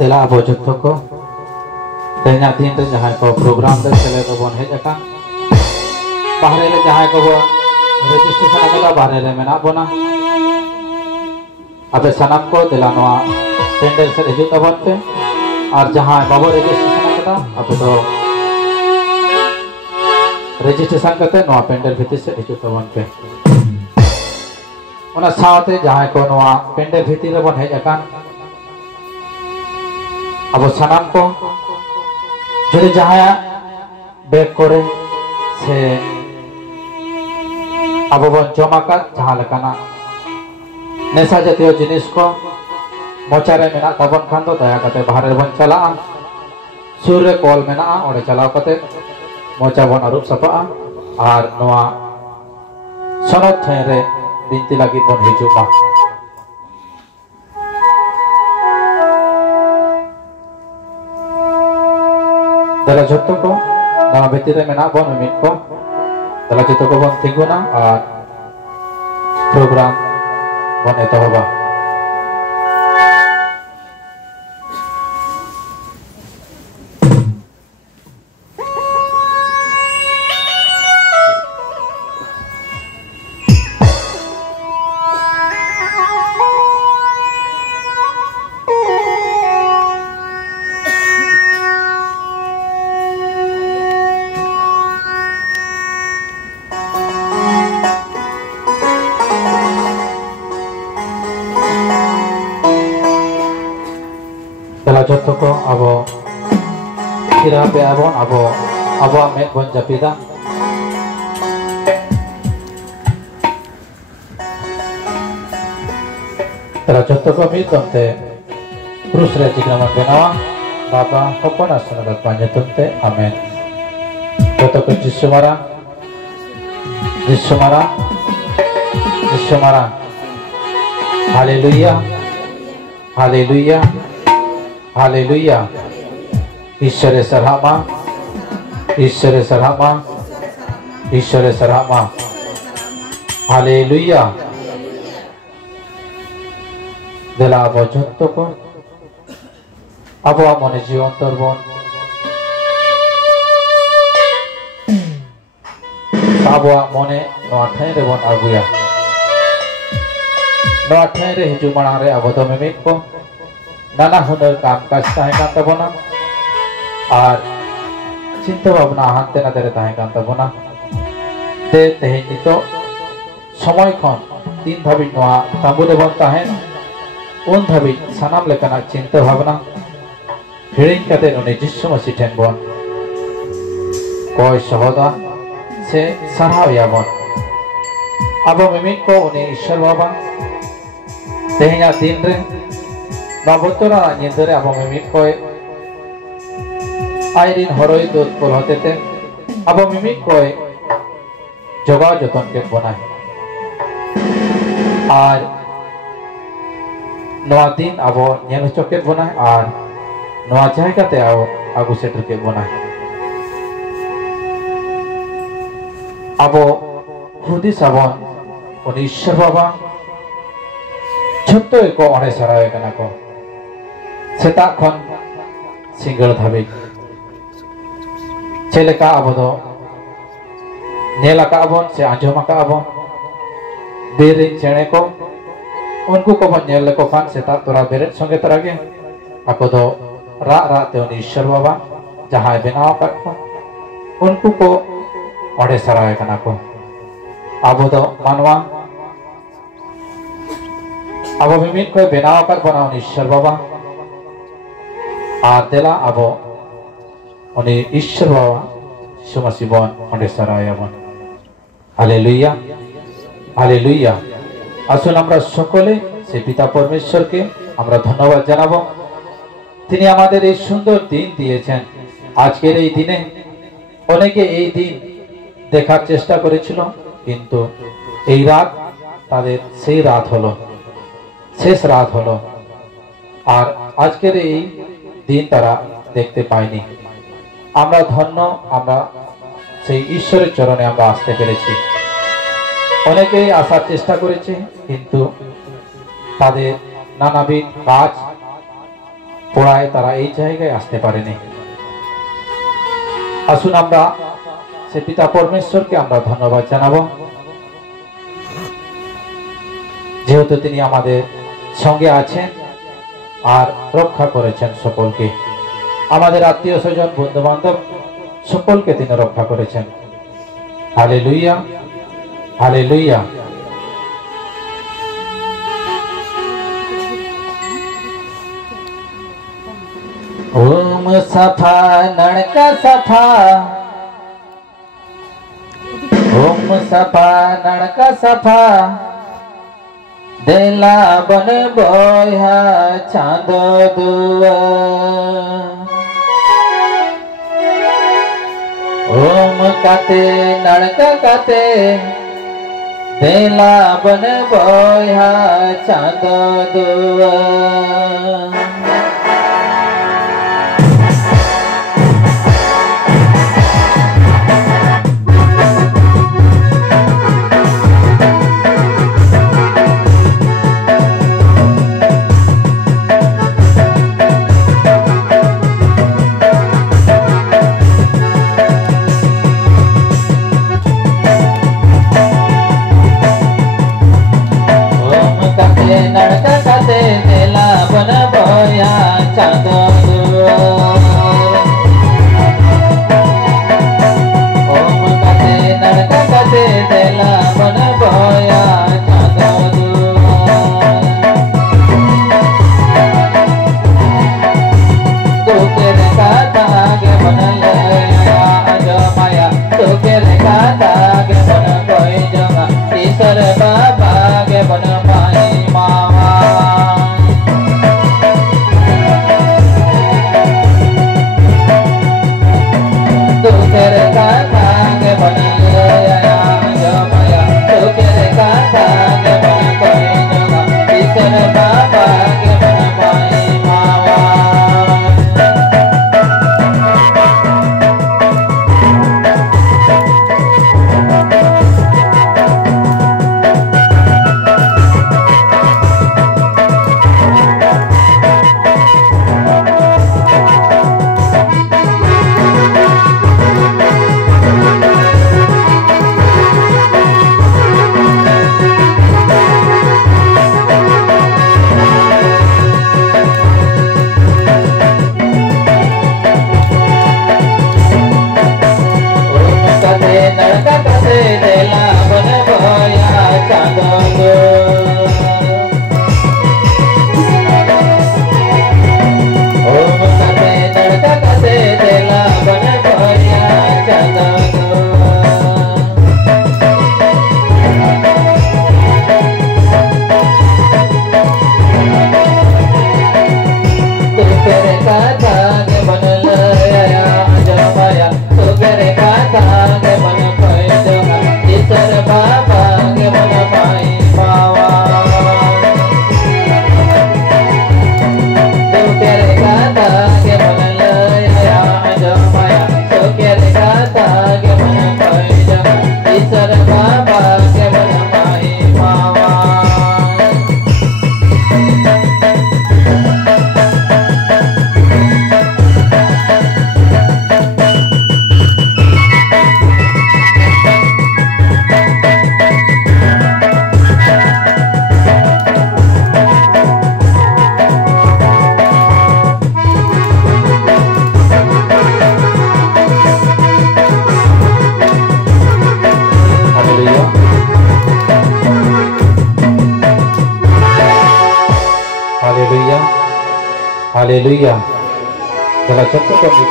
देला अब जत्तो को तेना दिन रे जहां को प्रोग्राम दे चले तो बन हेज का बाहर रे जहां को रजिस्ट्रेशन अगला बाहर रे मेना बना अबे सनम को देला नवा पेंडल से हिजु तबन पे और जहां बाबू रजिस्ट्रेशन अगला अब तो रजिस्ट्रेशन करते नवा पेंडल भीतर से हिजु तबन पे उना साथे जहां को नवा पेंडल भीतर रे बन हेज का अब सनाम को जो जहां बैक करे से अब बन जमा का जहां लकाना नेशा जातीय जिनिस को मोचारे मेना तबन खान दो दया कते बाहर रे बन चला सुर रे कॉल मेना ओडे चलाव कते मोचा बन अरूप सपा और नवा सनद थे रे बिनती लगी बन हिजुमा दला जत्तो को नवा भीतर मेना बन मिट को दला जत्तो को बन तिगुना और प्रोग्राम बन एतहबा जत्तो को अब खिरा पे आबन अब में बन जापिदा तरा जत्तो को भी तमते पुरुष रे जिग्रामन बेनावा बाबा हपन आसनगत पांजे तुमते आमेन जत्तो को जिसु मारा हालेलुया हालेलुया हालेलुया ईश्वरे सरहामा ईश्वरे सरहामा ईश्वरे सरहामा हालेलुया देला अब जत्तो को अब मने जीवन तरबन अब मने नवा ठाई रे बन आगुया नवा ठाई रे हिजु माना रे अब तो मिमिक को नाना हुनर काम काज ताहे कान तबना और चिंता भावना हानते ना तेरे ताहे कान तबना ते तेहे नितो समय खन तीन धाबी नवा तांबुले बन ताहे उन धाबी सनाम लेकाना चिंता भावना हिड़िन कते उनी जिस्सु मसीह ठेन बन कोई सहोदा से सरहाव याबन अब मिमिक को उनी ईश्वर बाबा तेहेया दिन रे बाबतरा निंदरे अब मिमिक कोय आयरिन हरोय दूत कोल होते थे अब मिमिक कोय जगाव जतन के बनाए और नवा दिन अब नेल चोके बनाए और नवा जायगा ते आगु सेटर के बनाए अब हुदी साबन उन ईश्वर बाबा छत्तो को अड़े सराय कना को सेता खन सिंगल धाबी चेलेका अब दो नेला का अबन से आंजोमा का अबन बेरे चेणे को उनको को बन नेल को खान सेता तोरा बेरे संगे तरगे ako do ra te oni ईश्वर बाबा जहां बेनाव का उनको को अड़े सराय कना को अब दो मानवा अब मिमिक को बेनाव का बनाओ ईश्वर बाबा और देला अब उन्हें ईश्वर बाबा सुमसिबन अंडे सरायबन हालेलुया हालेलुया আসুন আমরা সকলে সেই পিতা পরমেশ্বরকে আমরা ধন্যবাদ জানাবো তিনি আমাদের এই সুন্দর দিন দিয়েছেন আজকের এই দিনে অনেকে এই দিন দেখার চেষ্টা করেছিল কিন্তু এই রাত তাদের সেই রাত হলো শেষ রাত হলো আর আজকের এই দিন তারা দেখতে পায়নি আমরা ধন্য আমরা সেই ঈশ্বরের চরণে আমরা আসতে পেরেছি অনেকেই আসার চেষ্টা করেছে কিন্তু তাদের নানাবিধ কাজ পড়ায় তারা এই জায়গায় আসতে পারেনি। আসুন আমরা সে পিতা পরমেশ্বরকে আমরা ধন্যবাদ জানাবো, যেহেতু তিনি আমাদের সঙ্গে আছেন আর রক্ষা করেছেন সকলকে, আমাদের আত্মীয় স্বজন বন্ধু বান্ধব সকলকে তিনি রক্ষা করেছেন। Hallelujah, hallelujah. ओम सफा नड़का सफा, ओम सफा नड़का सफा, देला बन बोया चांदो दुआ। ओम काते नड़का काते, देला बन बोया चांदो दुआ। नड़का काते देला बन बोया चांदो दुआ। ओम काते नड़का काते देला बन बोया चांदो दुआ। तू केरे काता के बन लया जो माया, तू केरे काता के बन कोई जगह, ईश्वर बाबा के बन माई मावा। तू केरे काता के बन लया जो माया, तू केरे काता के बन कोई जगह, ईश्वर बाबा के बन माई मावा। नड़का काते देला बन बोया चांदो दुआ। ओम काते नड़का काते देला बन बोया चांदो दुआ। तू केरे काता के बन लया जो माया, तू केरे काता के बन कोई जगह, ईश्वर बाबा के बन माई मावा। तू केरे काता के बन लया जो माया, तू केरे काता के बन कोई जगह, ईश्वर बाबा के बन माई मावा। Haleluya. Dalam contoh kami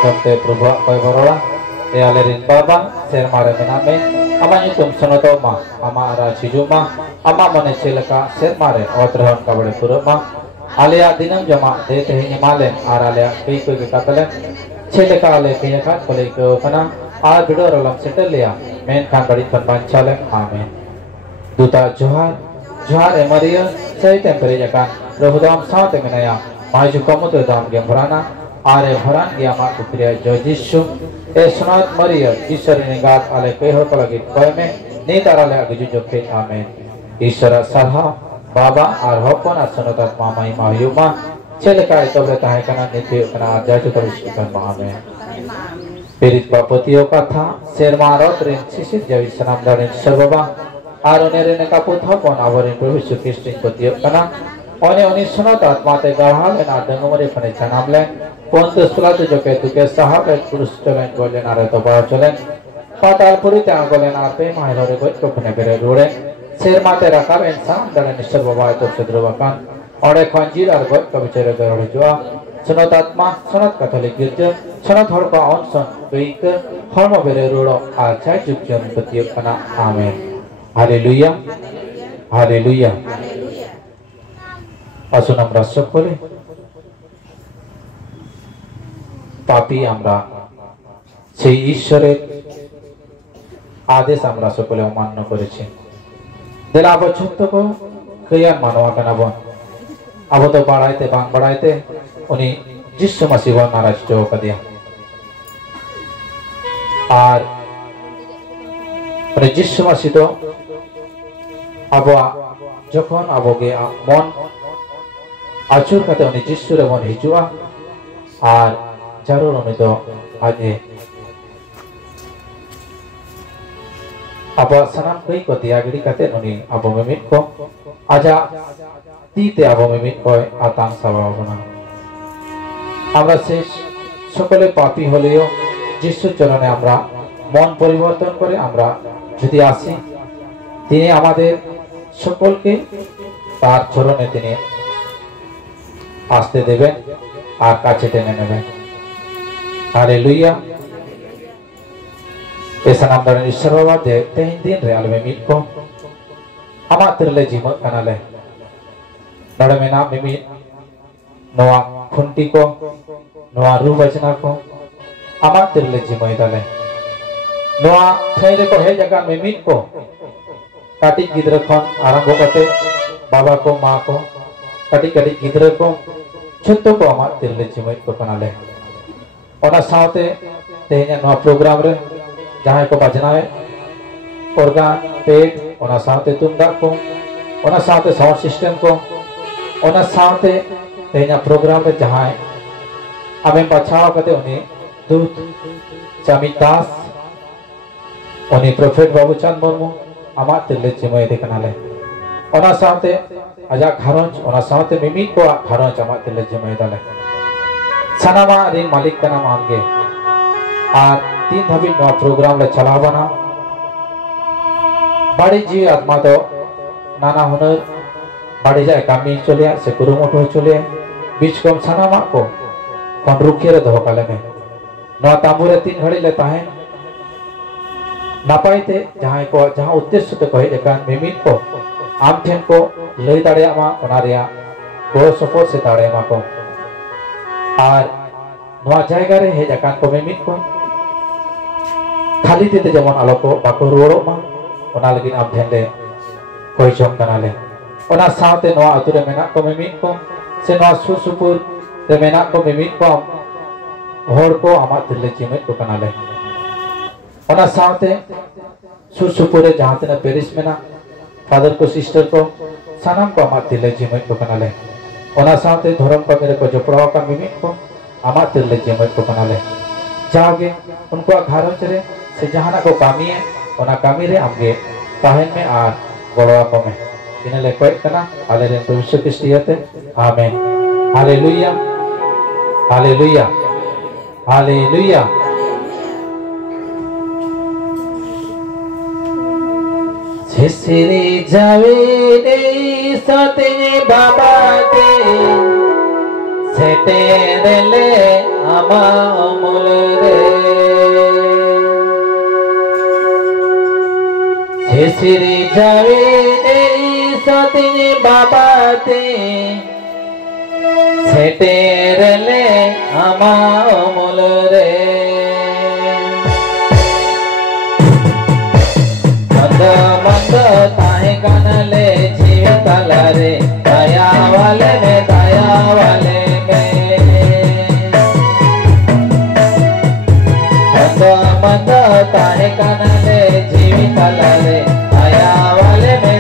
Prabhu Pai Barola, Alerin Baba, Sermare Mename, Ama Yutum Sonotoma, Ama Ara Chijuma, Ama Mane Chilaka, Sermare, Otrahon Kabade Purama, Alia Dinam Jama, Dete Himalen, Aralia, Piku Katale, Chilaka Ale Piakat, Koliko Fana, Ar Bidoralam Setelia, Men Kambadi Panchale, Amen. Duta Johar, Johar Emaria, Say Temperakan, Rohudam South Eminaya. Maju kamu tu dalam gembrana, are beran dia mak putria Jojishu, Sunat Maria, Iswar Ningat ale peho kalagi koime, ni tarale aguju jokhe Amen. Iswara sarha, Baba ar hopon ar sunatat mamai mahiyuma, चलकाय तबले ताहे कना नित्य कना जाचु करिष्ठन महामे पेरित बापतियों का था शेरमारोत rain शिशिर जवि सनाम दारिन सर्वबा आरोने Renee का पुथा कौन आवरिन प्रभु यीशु Christine पतियों कना ओने ओनी सुनत आत्माते गढ़ाल लेना डंगमरे फने जनाम ले पोंतुस पिलातुस जो के तुके साहब एक पुरुष चलें गोले नारे तो बाहर चलें पातालपुरी त्याग गोले नाते माहिलोरे गोट को फने बेरे रोड़े शेरमाते रकाब इंसान दारिन सर्वबा तो सद्रवकान और एक खंजीर और गोट को बिचरे गरोड़े जुआ सुनत आत्मा सुनत कैथोलिक गिरजा सुनत हर का ऑनसन बेइक हर्म बेरे रोड़ो आचाय जुक्जन पतियों कना आमेन हालेलुया हालेलुया আসুন আমরা সকলে পাপী আমরা সেই ঈশ্বরের আদেশ আমরা সকলে অমান্য করেছি দিলা পর্যন্ত কো ক্রিয়ান মানওয়া কানাবন আবো তো বাড়াইতে বাং বাড়াইতে উনি যিশু মসিহ নারাজ চৌকা দিয়া আর উনি যিশু মসিহ তো আবো যখন আবোগে মন आचुर कते उन्हें जिसु रे मन हिजुआ आर जरूर उन्हें तो आगे अब सनाम कई को दिया गिरी कते उन्हें अब मिमित को आजा तीते अब मिमित को आतांग सवा बना আমরা শেষ সকলে পাপী হলেও যিশুর চরণে আমরা মন পরিবর্তন করে আমরা যদি আসি তিনি আমাদের সকলকে তার চরণে তিনি आस्ते देवे आर काचे टेने नेबे हालेलुया ऐसा नाम दारे ईश्वर बाबा दे तेन दिन रे आलमे मिट को आमा तिरले जीमत कनाले नडे मेना मिमी नोआ खुंटी को नोआ रू बजना को आमा तिरले जीमय दाले नोआ थैरे को हे जगह में मिट को काटी गिदर खन आरंभ करते बाबा को माँ को काटी काटी गिदर को छत्तो को आमा तिरले जीमय को कनाले ओना साथे तेने नोआ प्रोग्राम रे जहाँ को बजना है ऑर्गन पेट ओना साथे तुंदा को ओना साथे साउंड सिस्टम को ओना साथे तेने प्रोग्राम रे जहाँ हमें बचाव करते उन्हें दूत चामितास उन्हें प्रोफेट बाबूचंद मुर्मू आमा तिरले जीमय दे कनाले ओना साथे आजा घरंज ओना साथे मिमी को घरंज आमा तिरले जीमय दाले सनामा रिन मालिक का नाम आमगे आर 3 धाबी नवा प्रोग्राम ले चलावना बाड़ी जी आत्मा तो नाना हुनर बाड़ी जाए कामी चले से कुरुमुटो चले बीच कम सनामा को कौन रुकिए रे दो काले में नवा तांबूरे 3 घड़ी लेता है नापाई थे जहाँ उद्देश्य तो कहे लेकिन मिमित को आम ठेन को ले दाड़े आमा बनारिया गोड़ सपोर्ट से दाड़े आमा को आर नवा जायगा रे हे जकान को मिमित को खाली ते जमन आलो को बाको रोड़ो मा ओना लगिन आम ठेन ले कोई जम कनाले ओना साथे नवा अतुरे मेना को मिमित को से नवा सुसुपुर ते मेना को मिमित को होड़ को आमा तिरले जीमय को कनाले ओना साथे सुसुपुरे जहाँ तेना पेरिस में ना फादर को सिस्टर को सनाम को आमा तिरले जीमय को कनाले ओना साथे धर्म को मेरे को जपड़ाव का मिमित को आमा तिरले जीमय को कनाले जागे उनको घरों चले से जहाँ ना को कामी है ओना कामी रे आमगे ताहन में आर गोड़वा को में इन्हें ले कोई करना आले रे तो विश्व क्रिस्टियते आमेन हालेलुया हालेलुया हालेलुया सिरी जावे दे सते बाबा दे सेटे देले आमा अमल रे सिरी जावे दे सते बाबा दे सेटे देले आमा अमल रे मंद ताहे कनले जीवतल रे दया वाले में मंद ताहे कनले जीवतल रे दया वाले में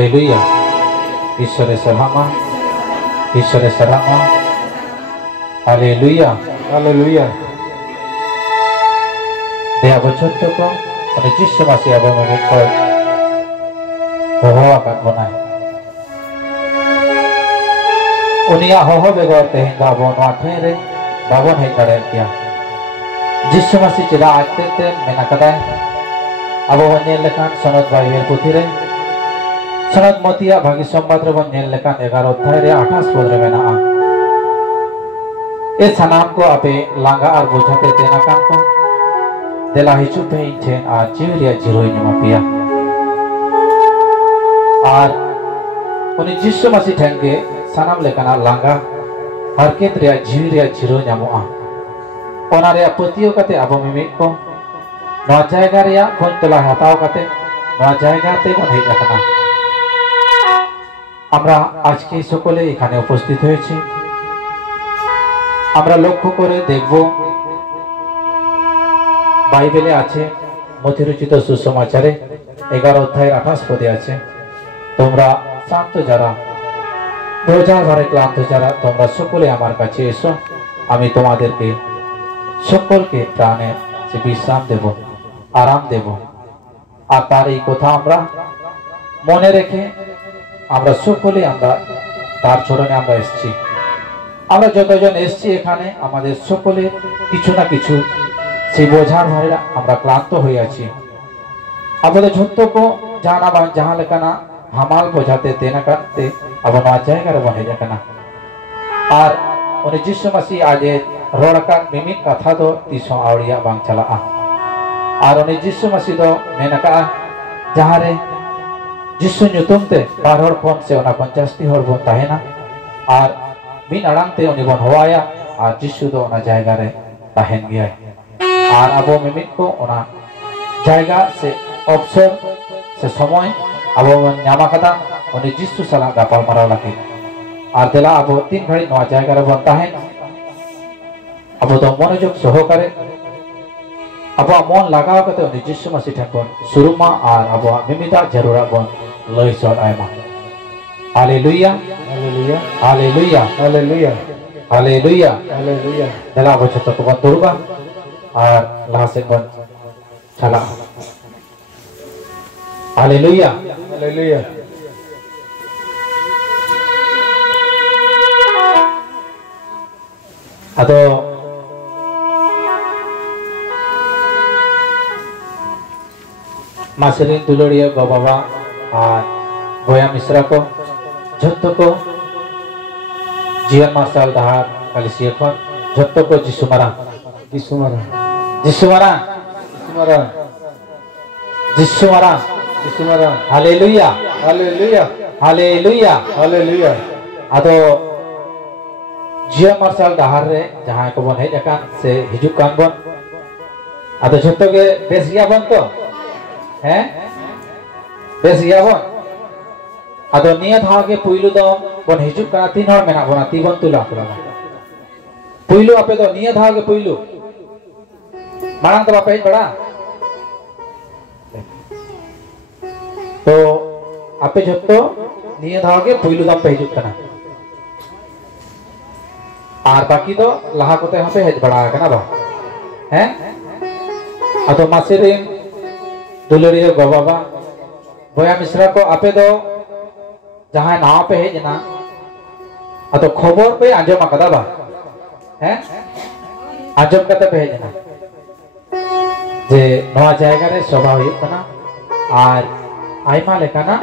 हालेलुया ईश्वरे सराहना ईश्वरे सराहना हालेलुया हालेलुया देहा बचत को અને जिसु मसीह अब में कोई होवा का बनाए उनिया हो बेगर तेहन बाबन वाठे रे बाबन है करे क्या जिसु मसीह चिदा आते ते मेना कदा अब वनेल लेखान सनद बाइबल पुथी रे सनद मोतिया भागी संवाद रे वनेल लेखान 11 अध्याय रे 28 पद रे मेना ए सनाम को आपे लांगा और बुझाते तेना कान को देला हिचु पे इठे आ जीवरिया जिरोई नमा पिया और उनी जिसु मसीह ठेंगे सनाम लेकाना लांगा हर केंद्रिया जीवरिया जिरो न्यामोआ ओना रे पतियो कते अब मिमिक को नवा जायगा रे कोन तला हताव कते नवा जायगा ते कोन हेज आकना আমরা আজকে সকলে এখানে উপস্থিত হয়েছি আমরা লক্ষ্য করে দেখব বাইবেলে আছে মথিরচিত সুসমাচারে 11 অধ্যায় 28 পদে আছে তোমরা শান্ত যারা বোঝা ভরে ক্লান্ত যারা তোমরা সকলে আমার কাছে এসো আমি তোমাদেরকে সকলকে প্রাণে যে বিশ্রাম দেব আরাম দেব আর তার এই কথা আমরা মনে রেখে আমরা সকলে আমরা তার চরণে আমরা এসেছি আমরা যতজন এসেছি এখানে আমাদের সকলে কিছু না কিছু সেই বোঝার ভাইরা আমরা ক্লান্ত হয়ে আছি আমাদের ঝুঁকো জানা বা যাহা লেখানা হামাল বোঝাতে তেনা কাটতে আবার নয়া জায়গার বনে যাবে না আর উনি যিশু মাসি আজ রড়কা মিমিক কথা তো তিসো আউড়িয়া বাং চালা আর উনি যিশু মাসি তো মেনকা যাহারে যিশু nyutumte bar hor pon se ona 50 ti hor bon tahena ar min arang te oni bon hoaya ar যিশু do ona jayga re tahen gaya আর আবো মিমিক কো ওনা জায়গা সে অবসর সে সময় আবো নামা কাদা উনি যিশু সালা গাপাল মারাও লাগে আর দেলা আবো 3 ঘড়ি নয়া জায়গা রে বনতা है আবো তো মনোযোগ সহকারে আবো মন লাগাও কতে উনি যিশু মাসি ঠাকুর শুরুমা আর আবো মিমিদা জরুরা বন লই সর আইমা হালেলুয়া হালেলুয়া হালেলুয়া হালেলুয়া হালেলুয়া হালেলুয়া দেলা আবো ছোট তো বন্ধুবা আর লাসে বন চালা হালেলুয়া হালেলুয়া আদো मासरिन दुलोड़िया गो बाबा और बोया मिश्रा को झत्तो को जीवन मार्शल दहार कालिसिया को झत्तो को जिसु मारा जिसु मारा जिसु मारा जिसु मारा जिसु मारा जिसु मारा हालेलुया हालेलुया हालेलुया हालेलुया आदो जीवन मार्शल दहार रे जहां को बन हेज अकान से हिजुक कान बन आदो झत्तो के बेस गया बन तो हैं बेस गया बन आदो निया धागे पुइलु दो बन हिजुक का 3 हर मेना बना 3 बन तुला पुरा पुइलु आपे दो निया धागे पुइलु मारंग तो बापे बड़ा तो आपे जत्तो निया धागे पुइलु दम पे हिजुक कना आर बाकी तो लहा कोते यहाँ पे हेज बड़ा कना बा हैं आदो मासेरिन दुलरिया गो बाबा बोया मिश्रा को आपे दो जहां नाव पे है जना अतो खबर पे आंजम कदा बा हैं आंजम कते पे है जना जे नवा जायगा रे सभा हुई कना और आइमा लेकाना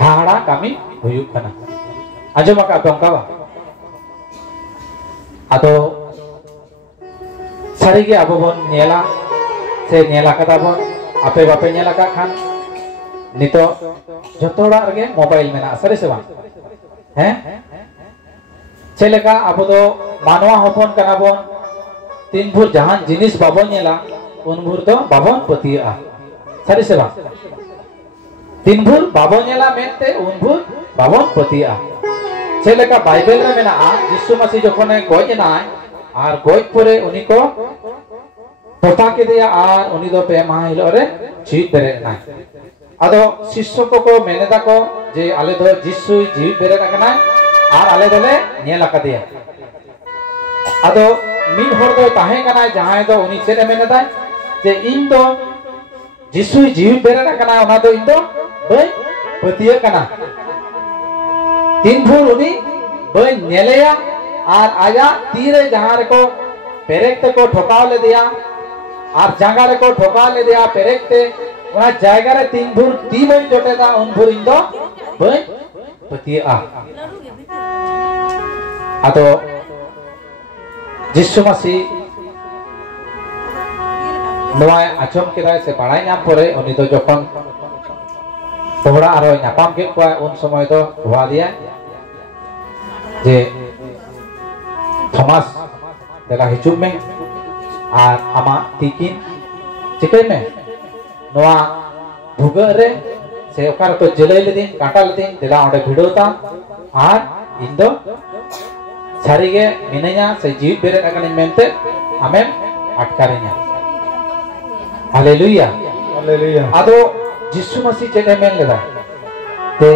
हाड़ा कामी हुई कना आंजम का पंका बा अतो सारी के अब बन नेला से नेला कदा बन आपे बापे नेला का खान नितो जतोड़ा रगे मोबाइल में ना सरे से बा हैं चलेगा अब तो मानवा होपन कना बन 3 भूर जहां जिनिस बाबन नेला उन भूर तो बाबन पतिया सरे से बा 3 भूर बाबन नेला मेनते उन भूर बाबन पतिया चलेगा बाइबल रे मेना यीशु मसीह जखने गज ना और गज परे उनी को तोपा के दिया और उनी दो पे माह हिलो रे जीत दरे ना आदो शिष्य को मेनेदा को जे आले दो जिसु जीवित बेरे रखना और आले दोले नेल आकादिया आदो मिन होर दो ताहे कना जहां दो उनी चेरे मेनेदा जे इन दो जिसु जीवित बेरे रखना उना दो इन दो बे पतिया कना तीन भूर उनी बे नेलेया और आया तीरे जहां रे को पेरेक को ठोकाव ले दिया और जांगा रे को ठोका ले दिया पेरेक ते वहाँ जायगा रे तीन भूर ती बन जोटे दा उन भूर इंदो बन पतिया आतो जिसु मसी नवाय आचम केदा से पढ़ाई नाम परे उनी तो जखन तोहरा आरो नापाम के को उन समय तो हुआ दिया जे थॉमस देला हिचुक में और आमा तिकिन चिके में नवा भुगर रे से ओकार तो जलय लेदिन काटा लेदिन देला ओडे भिडोता और इंदो सारीगे मिनया से जीव बेरे अगन मेनते आमेन अटकारे냐 हालेलुया हालेलुया आदो जिसु मसीह चेने मेन लेदा ते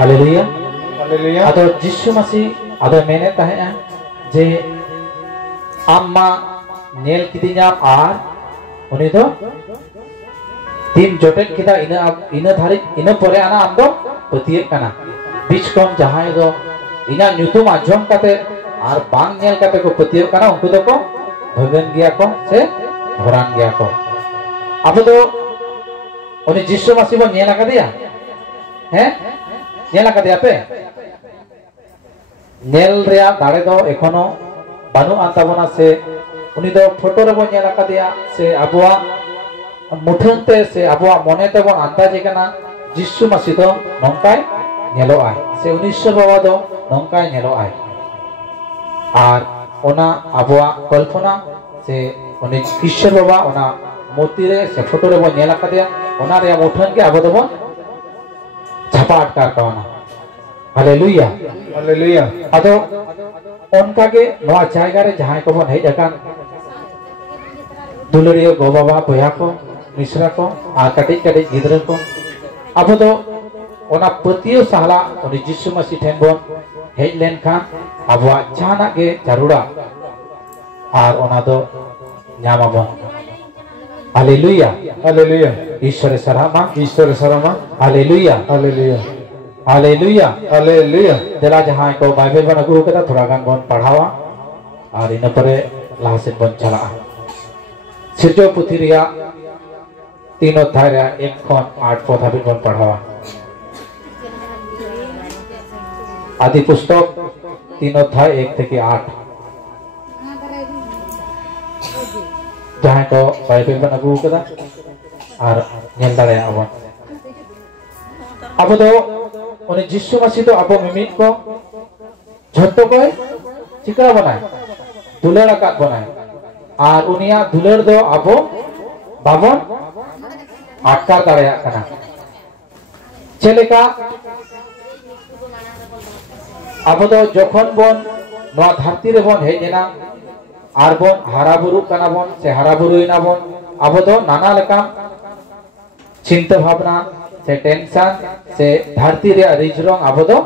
हालेलुया हालेलुया आदो जिसु मसीह आदो मेने तहे जे आम्मा नेल किदिnya आर उनी दो तीन जोटेट किदा इना धारी इना परे आना आम दो पतिये कना बीच कम जहां दो इना न्यूतुम आजम काते आर बांग नेल काते को पतिये कना उनको दो को भगन गया को से भरान गया को अब दो उनी जिसु मसीह बो नेला का दिया हैं नेला का दिया पे नेल रिया दाड़े दो एखोनो बानु आंताबोना से उनी दो फोटो रे बो नेला का दिया से अबुआ मुठनते से अबुआ मने ते बो अंदाजे कना जिसु मसीह दो नंकाय नेलो आय से 1900 बाबा दो नंकाय नेलो आय आर ओना अबुआ कल्पना से उनी ईश्वर बाबा ओना मूर्ति रे से फोटो रे बो नेला का दिया ओना रे मुठन के अबो दो बो छापा अटकार कावना हालेलुया हालेलुया आदो उनका के नवा जायगा रे जहां को बन हेज अकान दुलरियो गो बाबा बया को मिश्रा को आ कटि कटि गिदर को अब दो ओना पतियो सहला उनी जिसु मसीह ठेन बन हेज लेन खान अबवा जाना के जरूरा आर ओना दो न्यामा बन हालेलुया हालेलुया ईश्वर सरामा हालेलुया हालेलुया हालेलुया हालेलुया देला जहां को बाइबल बन अगु कदा थोड़ा गान बन पढ़ावा और इन परे लासे बन चला सिरजो पुथी रिया तीन अध्याय रे 1 खन 8 पद हाबि बन पढ़ावा आदि पुस्तक 3 अध्याय 1 থেকে 8 जहां को बाइबल बन अगु कदा और नेल दाड़े आबन अब दो उनी जिसु मसीह तो अब मिमित को झट्टो को चिकरा बनाए दुलड़ का बनाए और उनिया दुलड़ दो अब बाबन आटकार दाड़े कना चलेका अब दो जखन बन नवा धरती रे बन हेजेना आर बन हाराबुरु कना बन से हाराबुरुइना बन अब दो नाना लेका चिंता भावना से टेंशन से धरती रे रिजरंग अब दो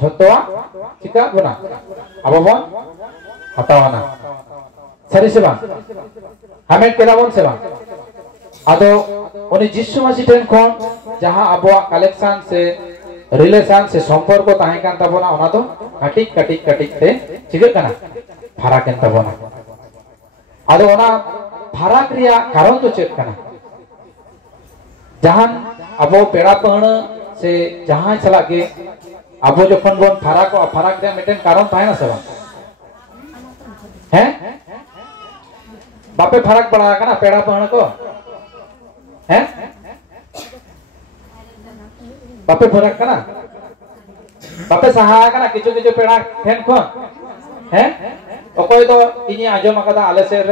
झतवा चिका बना अब बन हतावाना सरी से बन हमें केना बन से बन आदो उनी जिसु मसीह टेन कोन जहां अबवा कलेक्शन से रिलेशन से संपर्क ताहे कान तबना ओना तो कटिक कटिक कटिक ते चिका कना फराक एन तबना आदो ओना फराक रिया कारण तो चेक कना जहां अबो पेड़ा पहण से जहां चला के अबो जखन बन फराक दे मिटेन कारण ताहे ना से बन हैं बापे फराक पड़ा कना पेड़ा पहण को हैं बापे फराक कना बापे सहा कना किछु किछु पेड़ा ठेन खन हैं ओकोय तो इनी आजम आकादा आले सेर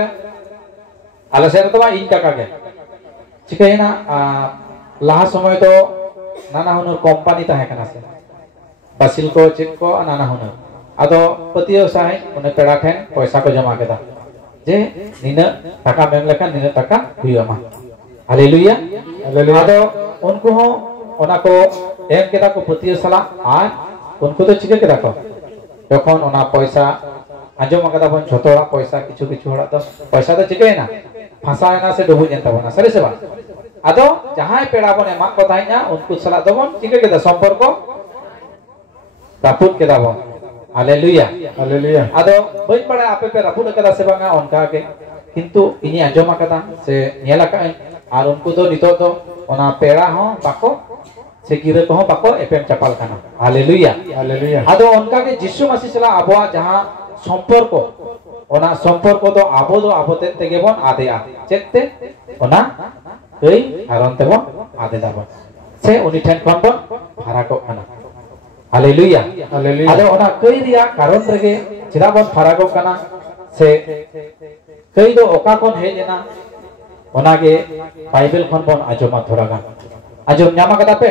तो इन काका के चिकैना लाहा समय तो नाना हुनर कंपनी ताहे कना से बासिल को चेक को नाना हुनर आदो पतियो साहे उन्हें पेड़ा ठेन पैसा को जमा केदा जे निना टाका मेम लेखान निना टाका हुइमा हालेलुया आदो उनको हो ओना को एम केदा को पतियो सला आर उनको तो चिके केदा को तखन ओना पैसा आजम आकादा बन झोतोड़ा पैसा किछु किछु हड़ा तो पैसा तो चिकेना फांसाना से डुबु जेंता बना सरे से बा आदो जहां पेड़ा बन एमा को ताइना उनको सला दबन चिके केदा संपर्क रापुट केदा बन हालेलुया हालेलुया आदो बई पड़ा आपे पे रापुट केदा से बांगा उनका के किंतु इनी आजम आकादा से नेला का आर उनको तो नितो तो ओना पेड़ा हो बाको से गिरे को बाको एफएम चपाल खाना हालेलुया हालेलुया आदो उनका के यीशु मसीह सला आबोआ जहां संपर्क ओना संपर्क तो आबोते तेगे बन आदेआ चेते ओना एई आरन ते बन आदे दाबो से उनी ठेन खन बन फाराको खाना हालेलुया हालेलुया आदो ओना कई रिया कारण रेगे चिदा बन फाराको खाना से कई दो ओका कोन हेजेना ओना के बाइबल खन बन आजमा थोड़ा गान आजम ᱧᱟᱢ कदा पे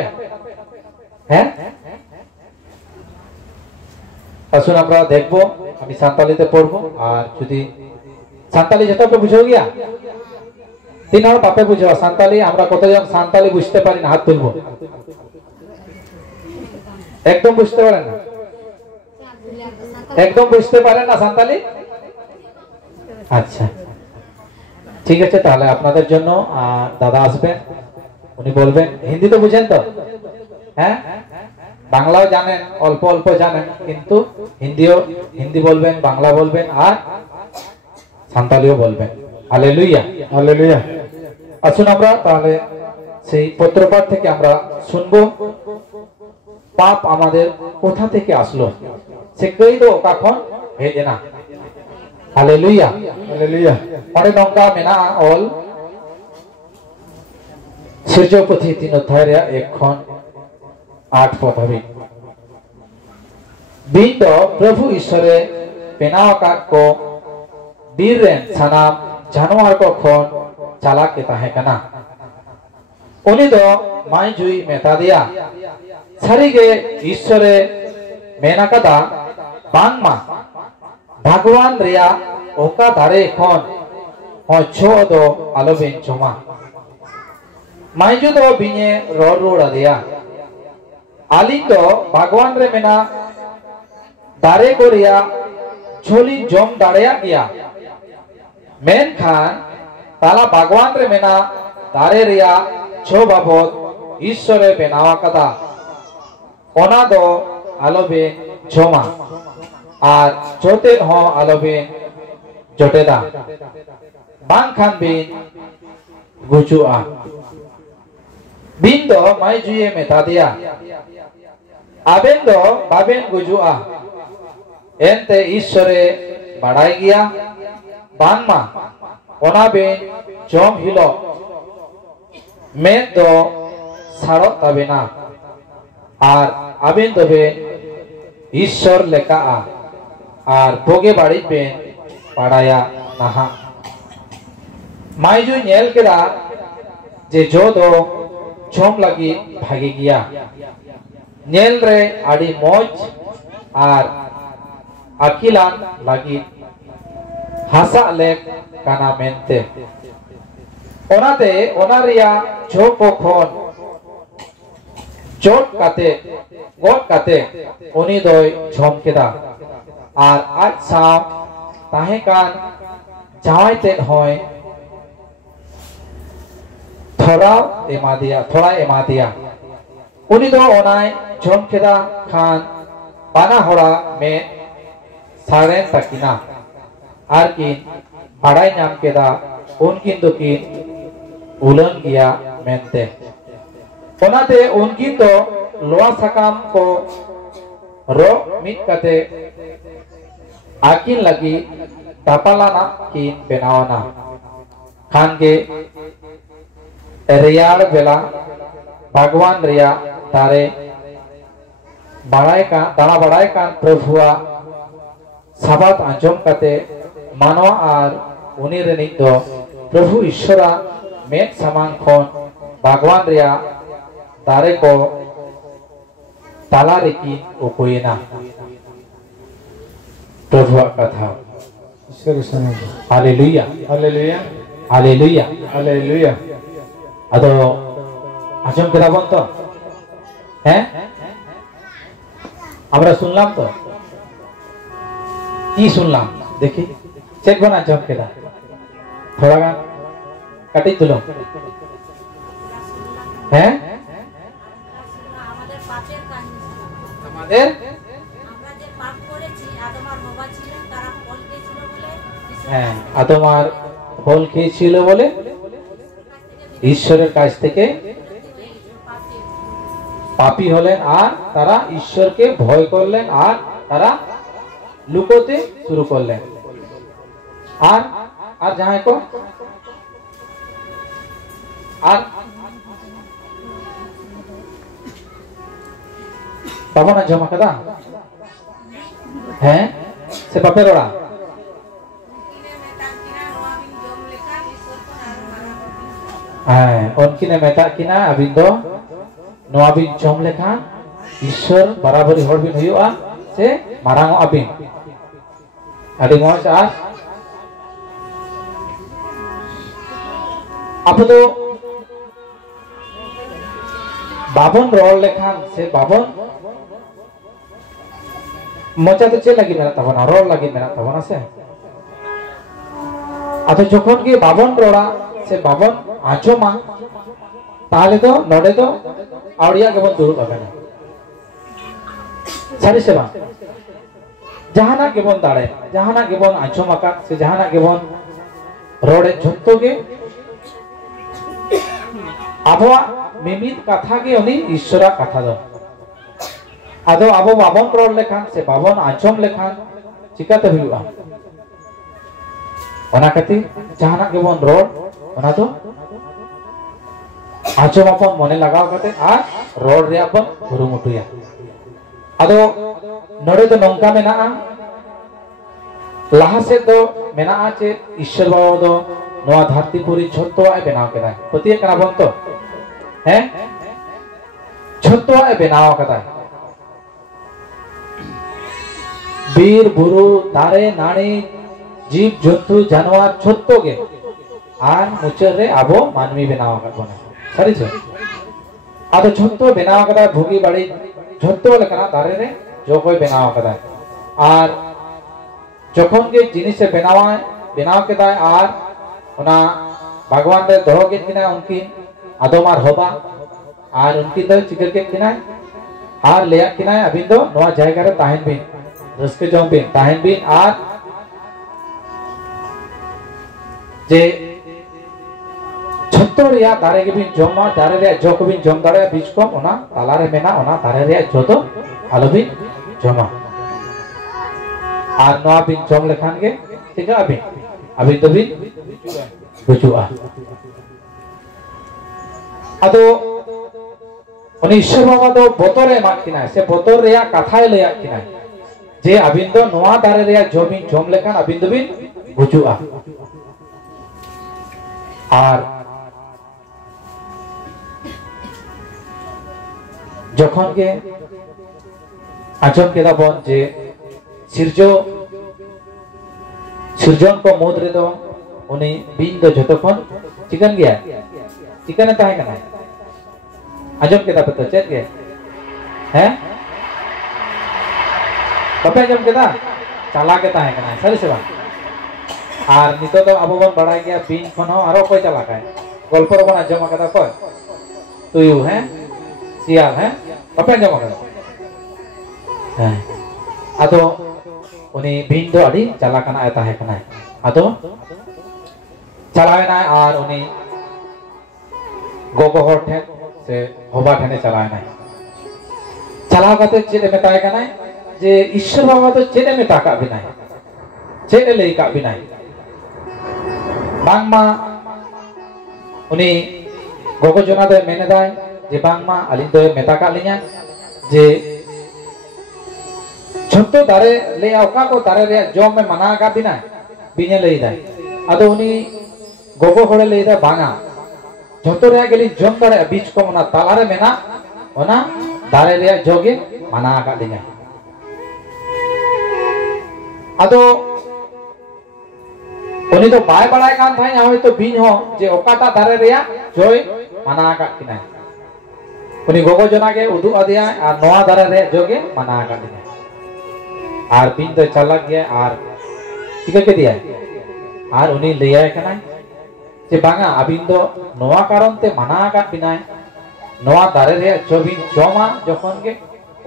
हैं আসুন আমরা দেখবো আমি সান্তালিতে পড়বো আর যদি সান্তালি যেটা আপনি বুঝে গিয়া তিন আর বাপে বুঝাও সান্তালি আমরা কতজন সান্তালি বুঝতে পারি না হাত তুলবো একদম বুঝতে পারেন না একদম বুঝতে পারেন না সান্তালি আচ্ছা ঠিক আছে তাহলে আপনাদের জন্য দাদা আসবেন উনি বলবেন হিন্দি তো বুঝেন তো হ্যাঁ বাংলাও জানেন অল্প অল্প জানেন কিন্তু হিন্দি বলবেন বাংলা বলবেন আর সান্তালিও বলবেন হালেলুয়া হালেলুয়া আসুন আমরা তাহলে সেই পত্রপাঠ থেকে আমরা শুনবো পাপ আমাদের কোথা থেকে আসলো সে কই দো কখন হেজে না হালেলুয়া হালেলুয়া পরে নঙ্কা মেনা অল সূর্যপথি 3 অধ্যায়ের 1 খন 8 पद हबी बिन दो प्रभु ईश्वरे पेनावका को बीर रेन सानाम जानवर को खोन चाला के ताहे कना उनी दो माई जुई मेता दिया सरिगे ईश्वरे मेना कदा बांगमा भगवान रिया ओका दारे खोन हो छो दो आलोबिन चोमा माई जु दो बिने रोड रोड दिया आलिंग दो भगवान रे मेना दारे को रिया झोली जोम दाड़ेया गया मेन खान ताला भगवान रे मेना दारे रिया छो बाबत ईश्वरे बेनावा कदा ओना दो आलोबे झोमा आर जोते हो आलोबे जोटेदा बांग खान बिन गुचुआ बिन दो माई जुए मेता दिया आबेन दो बाबेन गुजुआ एनते ईश्वरे बाड़ाई गया बांगमा ओना बेन जोम हिलो मेन दो साड़ो तबेना आर आबेन दो बेन ईश्वर लेका आर बोगे बाड़ी बेन बाड़ाया नहा माइजू नेल केदा जे जो दो जोम लगी भागे गया नेल रे आड़ी मौज आर अकिलान लगी हसा लेक काना मेनते ओनाते ओनारिया जो को खोन जोट काते गोट काते उनी दोय झोम केदा आर आज साम ताहे कान जावाई ते होय थोड़ा एमा दिया उनी दो ओनाय झोम केदा खान पाना होड़ा में सारेन तकिना आर किन बाड़ाई नाम केदा उनकिन दो किन उलन गया मेनते ओनाते उनकिन तो लोआ सकाम को रो मिट कते आकिन लगी तापालाना किन बेनावना खान के रियाड़ बेला भगवान रिया तारे दाड़ा बड़ाय कान प्रभुआ साबात आंजम काते मानवा आर उनी रेनिक दो प्रभु ईश्वरा मेद सामान खन भगवान रिया दारे को ताला रेकी उकोयना प्रभुआ कथा हालेलुया हालेलुया हालेलुया हालेलुया अदो आंजम केदा बन तो हैं আমরা শুনলাম তো কি শুনলাম দেখি চেক বনা জব কেদা थोड़ा गान কাটি তুলো হ্যাঁ আমাদের আমরা যে পাপ করেছি আদম আর হওয়া ছিলেন তারা ফল খেয়েছিল বলে হ্যাঁ আদম আর ফল খেয়েছিল বলে ঈশ্বরের কাছ থেকে পাপী হলেন আর তারা ঈশ্বরকে ভয় করলেন আর তারা লুকোতে শুরু করলেন আর আর যাহাই কো আর বাবা না জমা কাদা হ্যাঁ সে বাপের ওরা হ্যাঁ উনকিনে মেটা কিনা আবিন্দো नोआ बिन जम लेखा ईश्वर बराबरी हर बिन हुआ से मारांग अबिन अड़ी मौज आज अब तो बाबन रोल लेखा से बाबन मजा तो चल लगी मेरा तबना रोल लगी मेरा तबना से अतो जोखन के बाबन रोड़ा से बाबन आजो मां ताले तो नोडे तो आवड़िया के बन दुरुब अबेना सारी सेवा जहाना के बन दाड़े जहाना के बन आंचो मका से जहाना के बन रोडे झुत्तो के आबवा मिमित कथा के उनी ईश्वरा कथा दो आदो आबो बाबन रोड लेखान से बाबन आंचोम लेखान चिकाते हुआ ओना कति जहाना के बन रोड ओना तो आंचोम अपन मने लगाव करते आ रोड रे अपन गुरुमुटुया अदो नोडे तो नौका में ना लाहा से तो मेना चे ईश्वर बाबा दो नोआ धरती पूरी छत्तो आए बनाव केदा पतिए कना बन तो हैं छत्तो आए बनाव केदा बीर बुरु दारे नानी जीव जंतु जानवर छत्तो के आर मुचर रे आबो मानवी बनाव का बना सरी छे आदो छत्तो बनाव केदा भोगी बाड़ी छत्तो लेकना दारे रे जो कोई बनाव केदा आर जखन के जिनिस से बनाव केदा आर ओना भगवान रे दोहो के किना उनकी आदम आर होबा आर उनकी तो चिकर के किना आर लेया किना अबिन दो नोआ जायगा रे ताहेन बिन रसके जम बिन ताहेन बिन आर जे छत्तो रिया दारे के बिन जमा दारे रे जो को बिन जम दारे बीच को ओना ताला रे मेना ओना दारे रे जो तो आलो बिन जमा आर नोआ बिन जम लेखान के ठीक है अबिन तो बिन बुजुआ अदो उनी ईश्वर बाबा दो बोतरे माक किना से बोतर रेया कथाय लेया किना जे अबिन दो नोआ दारे रेया जो बिन जम लेखान अबिन दो बिन बुजुआ आर जखन के आचम केदा बन जे सृजन को मुद रे दो उनी बिन दो जतखन चिकन गया चिकन ताहे कना आजम केदा पता चेत के हैं बापे जम केदा चला के ताहे कना सरी से बात आर नितो तो अब बन बड़ा गया बिन खन हो आरो कोई चला का गल्प रो बना जमा कदा कोई तुयु हैं सियाल हैं बापे जमा कदा हैं आदो उनी बिन दो अड़ी चला कना ताहे कना आदो चलावे ना और उनी गोगो हर ठे से होबा ठेने चलावे ना चलाव काते चेदे मेताय कना जे ईश्वर बाबा तो चेदे मेता का बिना चेदे लेई का बिना बांगमा उनी गोगो जना दे मेने दाय जे बांगमा अली दो मेता का लिया जे झोतो दारे ले ओका को दारे रे जम में मना का बिना बिने ले दा आदो उनी गोगो होड़े ले दा बांगा झोतो रे गेली जम दारे बीच को मना ताला रे मेना ओना दारे रे जोगे मना का दिना आदो उनी तो बाय बड़ाय कान थाई होय तो बिन हो जे ओकाटा दारे रे जोय मना का किना उनी गोगो जना के उदु आदिया और नवा दारे रे जोगे मना का दिना और बिन तो चला गया और चिका के दिया और उनी लिया कना जे बांगा अबिन दो नवा कारण ते मना का बिना नवा दारे रे जो बिन जोमा जखन के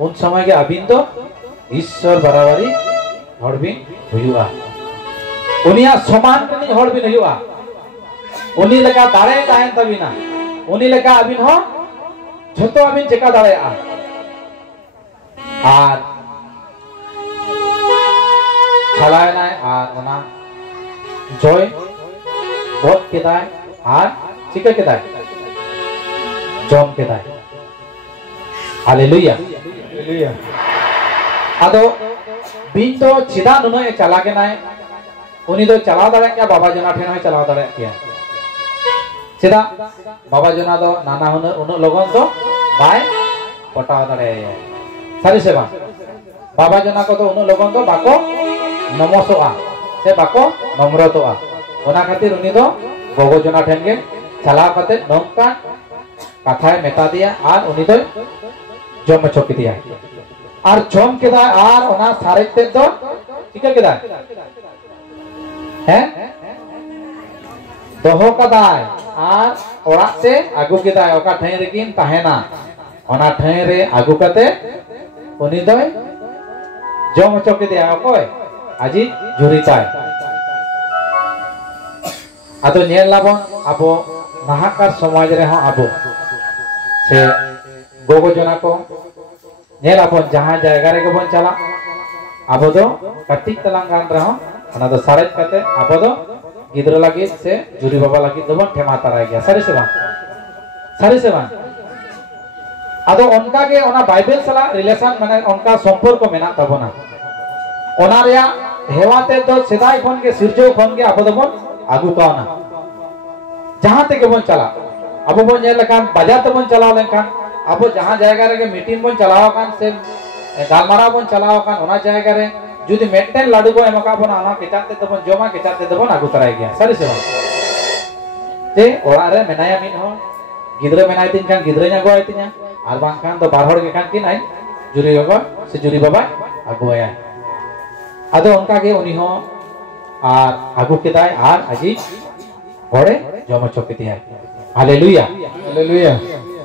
उन समय के अबिन दो ईश्वर बराबरी हड़ बिन हुआ उनिया समान कनी हड़ बिन हुआ उनी लगा दारे ताहेन तबिना उनी लगा अबिन हो झोतो अबिन चेका दारे और छलाय नाय और ओना जय गद केदाय और चिका केदाय जम केदाय हालेलुया हालेलुया आदो बिन तो चिदा नुनो ए चला के नाय उनी दो चलाव दाड़े क्या बाबा जना ठेन होय चलाव दाड़े क्या चिदा बाबा जना दो नाना हुन उन लगन तो बाय पटाव दाड़े सारी सेवा बाबा जना को तो उन लगन तो बाको नमसोआ से बाको नम्रतोआ ओना खातिर उनी दो गोगो जना ठेन के चलाव कते नौका कथाय मेता दिया और उनी दो जम चौकी दिया और जम केदा और ओना सारे ते दो चिका केदा हैं दोहो कदाय और ओड़ा से आगु केदाय ओका ठै रेकिन ताहेना ओना ठै रे आगु कते उनी दो जम चौकी दिया ओकोय आजी जुरिताय आदो नेल लाबन आबो नाहाकार समाज रे हो आबो से गोगो जना को नेल आपन जहां जायगा रे बन चला आबो दो कटिक तलांगान रहो ओना दो सारेज कते आबो दो गिद्रो लागि से जुरी बाबा लागि दो ठेमा तराय गया सारी सेवा आदो उनका के ओना बाइबल सला रिलेशन माने उनका संपर्क मेना तबोना ओना रिया हेवाते दो सिदाई खन के सिरजो खन के आबो दो आगु काना जहां ते के बन चला आबो बन नेल लकान बाजार ते बन चला लेखान आबो जहां जायगा रे मीटिंग बन चलाओ कान से गालमारा बन चलाओ कान ओना जायगा रे जुदी मेंटेन लाडू को एमका बन आना केचाते तो बन जोमा केचाते तो बन आगु तराय गया सारी सेवा ते ओरा रे मेनाया मिन हो गिद्रे मेनाय तिन कान गिद्रे nya गोय तिnya आर बांग कान तो बार हड़ के कान किन आइ जुरी बाबा से जुरी बाबा आगु आया आदो उनका के उनी हो आर आगु केदाय आर आजी घोड़े जम चौकी दिया हालेलुया हालेलुया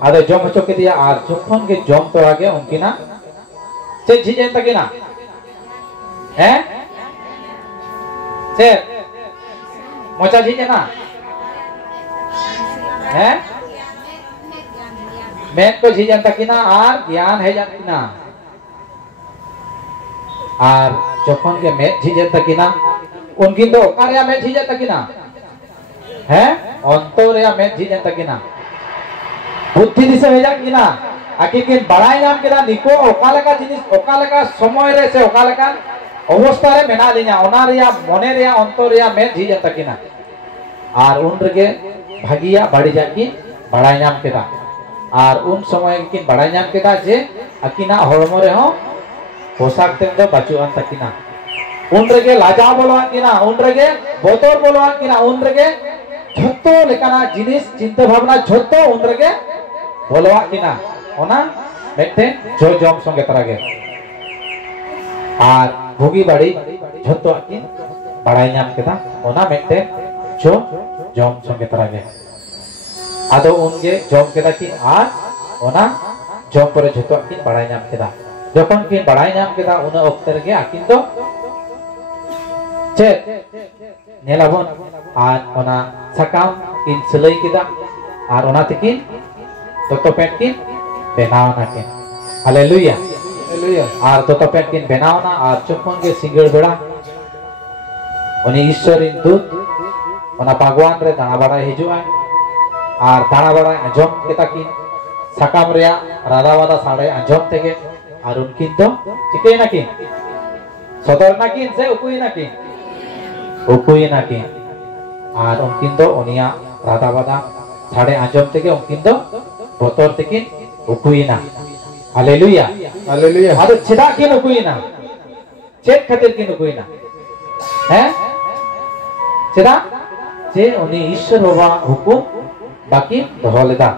आदो जम चौकी दिया आर जखन के जम तो आगे उनकिना से झिजेन तकिना हैं से मोचा झिजेना हैं मेन को झिजेन तकिना आर ज्ञान है जातिना आर जखन के में झिजेन तकिना उनकिन दो कार्या में झिजेन तकिना हैं अंतोरिया में झिजेन तकिना बुद्धि दिसे भेजा किना आकि किन बड़ाई नाम केदा निको ओकालेका जिनिस ओकालेका समय रे से ओकालेका अवस्था रे मेना लिना ओना रिया मने रिया अंतोरिया में झिजेन तकिना और उन रगे भागिया बाड़ी जाकी बड़ाई नाम केदा और उन समय किन बड़ाई नाम केदा जे आकिना हरमो रे हो पोशाक तेम दो बाचुआन तकिना उन रगे लाजा बोलवान किना उन रगे बोतोर बोलवान किना उन रगे झोतो लेकाना जिनिस चिंता भावना झोतो उन रगे बोलवा किना ओना मेटे जो जम संगे तरागे और भोगी बाड़ी झोतो आकिन बड़ाई नाम केदा ओना मेटे जो जम संगे तरागे आदो उनगे जम केदा किन आर ओना जम परे झोतो आकिन बड़ाई नाम केदा जखन किन बड़ाई नाम केदा उना ओक्ते रगे आकिन तो चे नेलाबन आर ओना सकाम किन सलई केदा आर ओना तकिन toto pet kin benawana kin hallelujah hallelujah आर toto pet kin benawana आर जखन के सिंगल बेड़ा उनी ईश्वरीन दूत ओना भगवान रे दाना बड़ा हिजुआ आर दाना बड़ा आजम केता किन सकाम रेया राधा वादा साड़े आजम तेगे आर उनकिन तो चिके ना किन सदर नाकिन से उकुई नाकिन उकुई नाकिन और उनकिन दो उनिया राधा बादा साढ़े आंजम तेके उनकिन दो बोतोर तेकिन उकुई ना हालेलुया हालेलुया आदो चिदा किन उकुई ना चेक खातिर किन उकुई ना हैं चिदा जे उनी ईश्वर बाबा हुकुम बाकी दोहो लेदा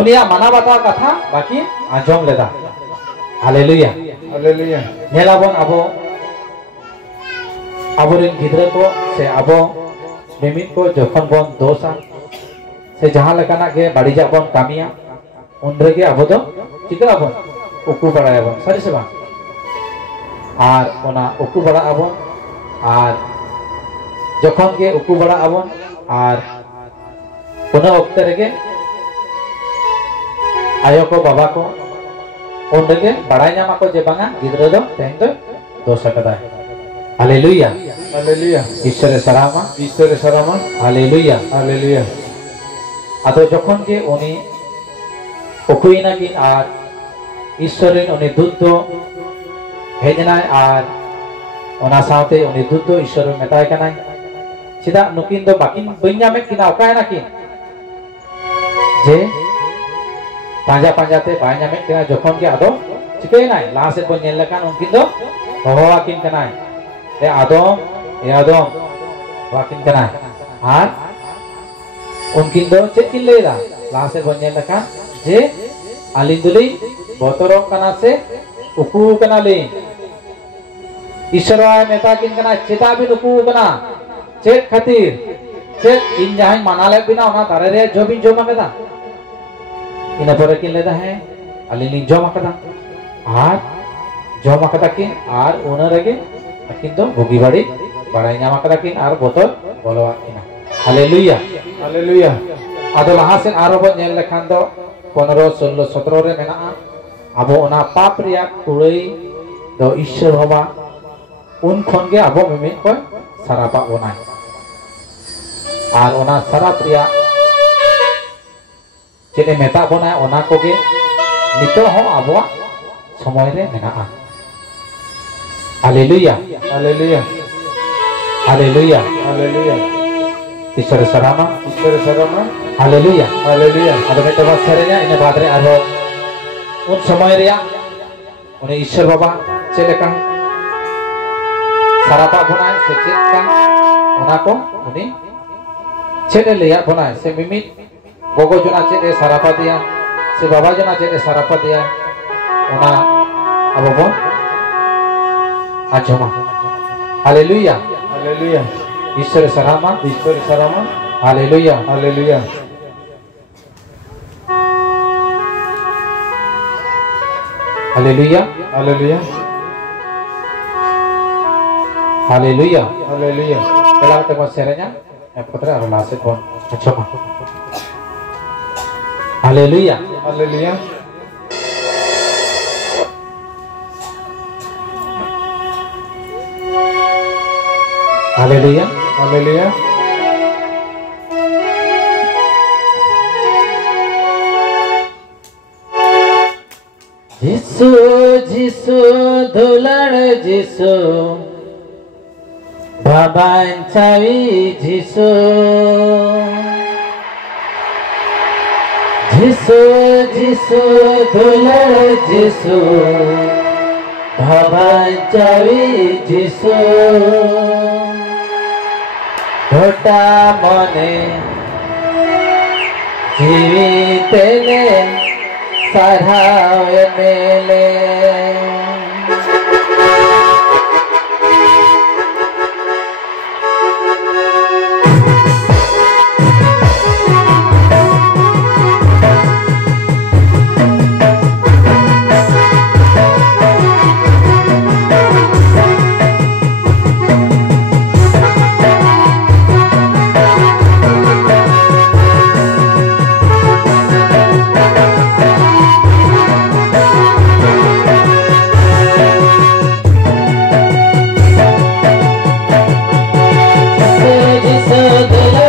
उनिया माना बाता कथा बाकी आंजम लेदा हालेलुया हालेलुया नेलाबन अबो अबोरिन गिद्रा को से अबो मिमित को जखन बन दोसा से जहां लेकाना के बाड़ीजा बन कामिया उनरे के अबो दो चिका बन उकु बड़ा बन सारी से बा आर ओना उकु बड़ा अबन आर जखन के उकु बड़ा अबन आर पुनः वक्त रे आयो को बाबा को उनरे बड़ाई नामा को जे बांगा गिद्रा दो तेन दो दोसा कदा हालेलुया हालेलुया ईश्वर सरामा हालेलुया हालेलुया आदो जखन के उनी उकुइना किन आर ईश्वरेन उनी दूत दो हेजनाय आर ओना साथे उनी दूत दो ईश्वर मेताय कनाय चिदा नुकिन दो बाकिन बइन्या में किना ओकायना किन जे पांजा पांजा ते बायन्या में किना जखन के आदो चिकैनाय लाहा से को नेल लकान उनकिन दो होवा किन कनाय ए आदम वाकिन कनाय आर उनकिन दो चेक किन लेदा लाहा से को नेल लकान जे आलिन दुली बोतरो कना से उकू कना ले ईश्वराय मेता किन कना चेता भी उकू कना चेक खातिर चेक इन जहां मानाले बिना ओना तारे रे जो भी जो मकदा इना पर किन लेदा है आलिन जो मकदा आर जो मकदा किन आर ओना रगे किंतु भोगी बाड़ी बड़ाई नामा कदा किन आर बोतल बोलवा किना हालेलुया हालेलुया आदो लाहा से आरो बन नेल लेखान दो 15 16 17 रे मेना आबो ओना पाप रिया कुड़ई दो ईश्वर बाबा उन खन गे आबो मिमित को सारापा ओनाय आर ओना साराप रिया चेने मेता बनाय ओना को गे नितो हो आबो समय रे मेना हालेलुया हालेलुया हालेलुया हालेलुया ईश्वर सरामा हालेलुया हालेलुया आदो मेतो बात सेरे냐 इन बाद रे आरो उन समय रिया उनी ईश्वर बाबा चेलेका सारापा बनाय से चेका ओना को उनी चेले लिया बनाय से मिमित गोगो जना चेले सारापा दिया से बाबा जना चेले सारापा दिया ओना अबो बन आजमा हालेलुया हालेलुया ईश्वर सरामा हालेलुया हालेलुया हालेलुया हालेलुया हालेलुया हालेलुया kalau kita serenya putra relasi pun coba haleluya हालेलुया haleluya हालेलुया जिसु जिसु दुलड़ जिसु बाबांचावी जिसु जिसु जिसु दुलड़ जिसु बाबांचावी जिसु घोटा मने जीवितेने सारावे मेले जिसु दुलड़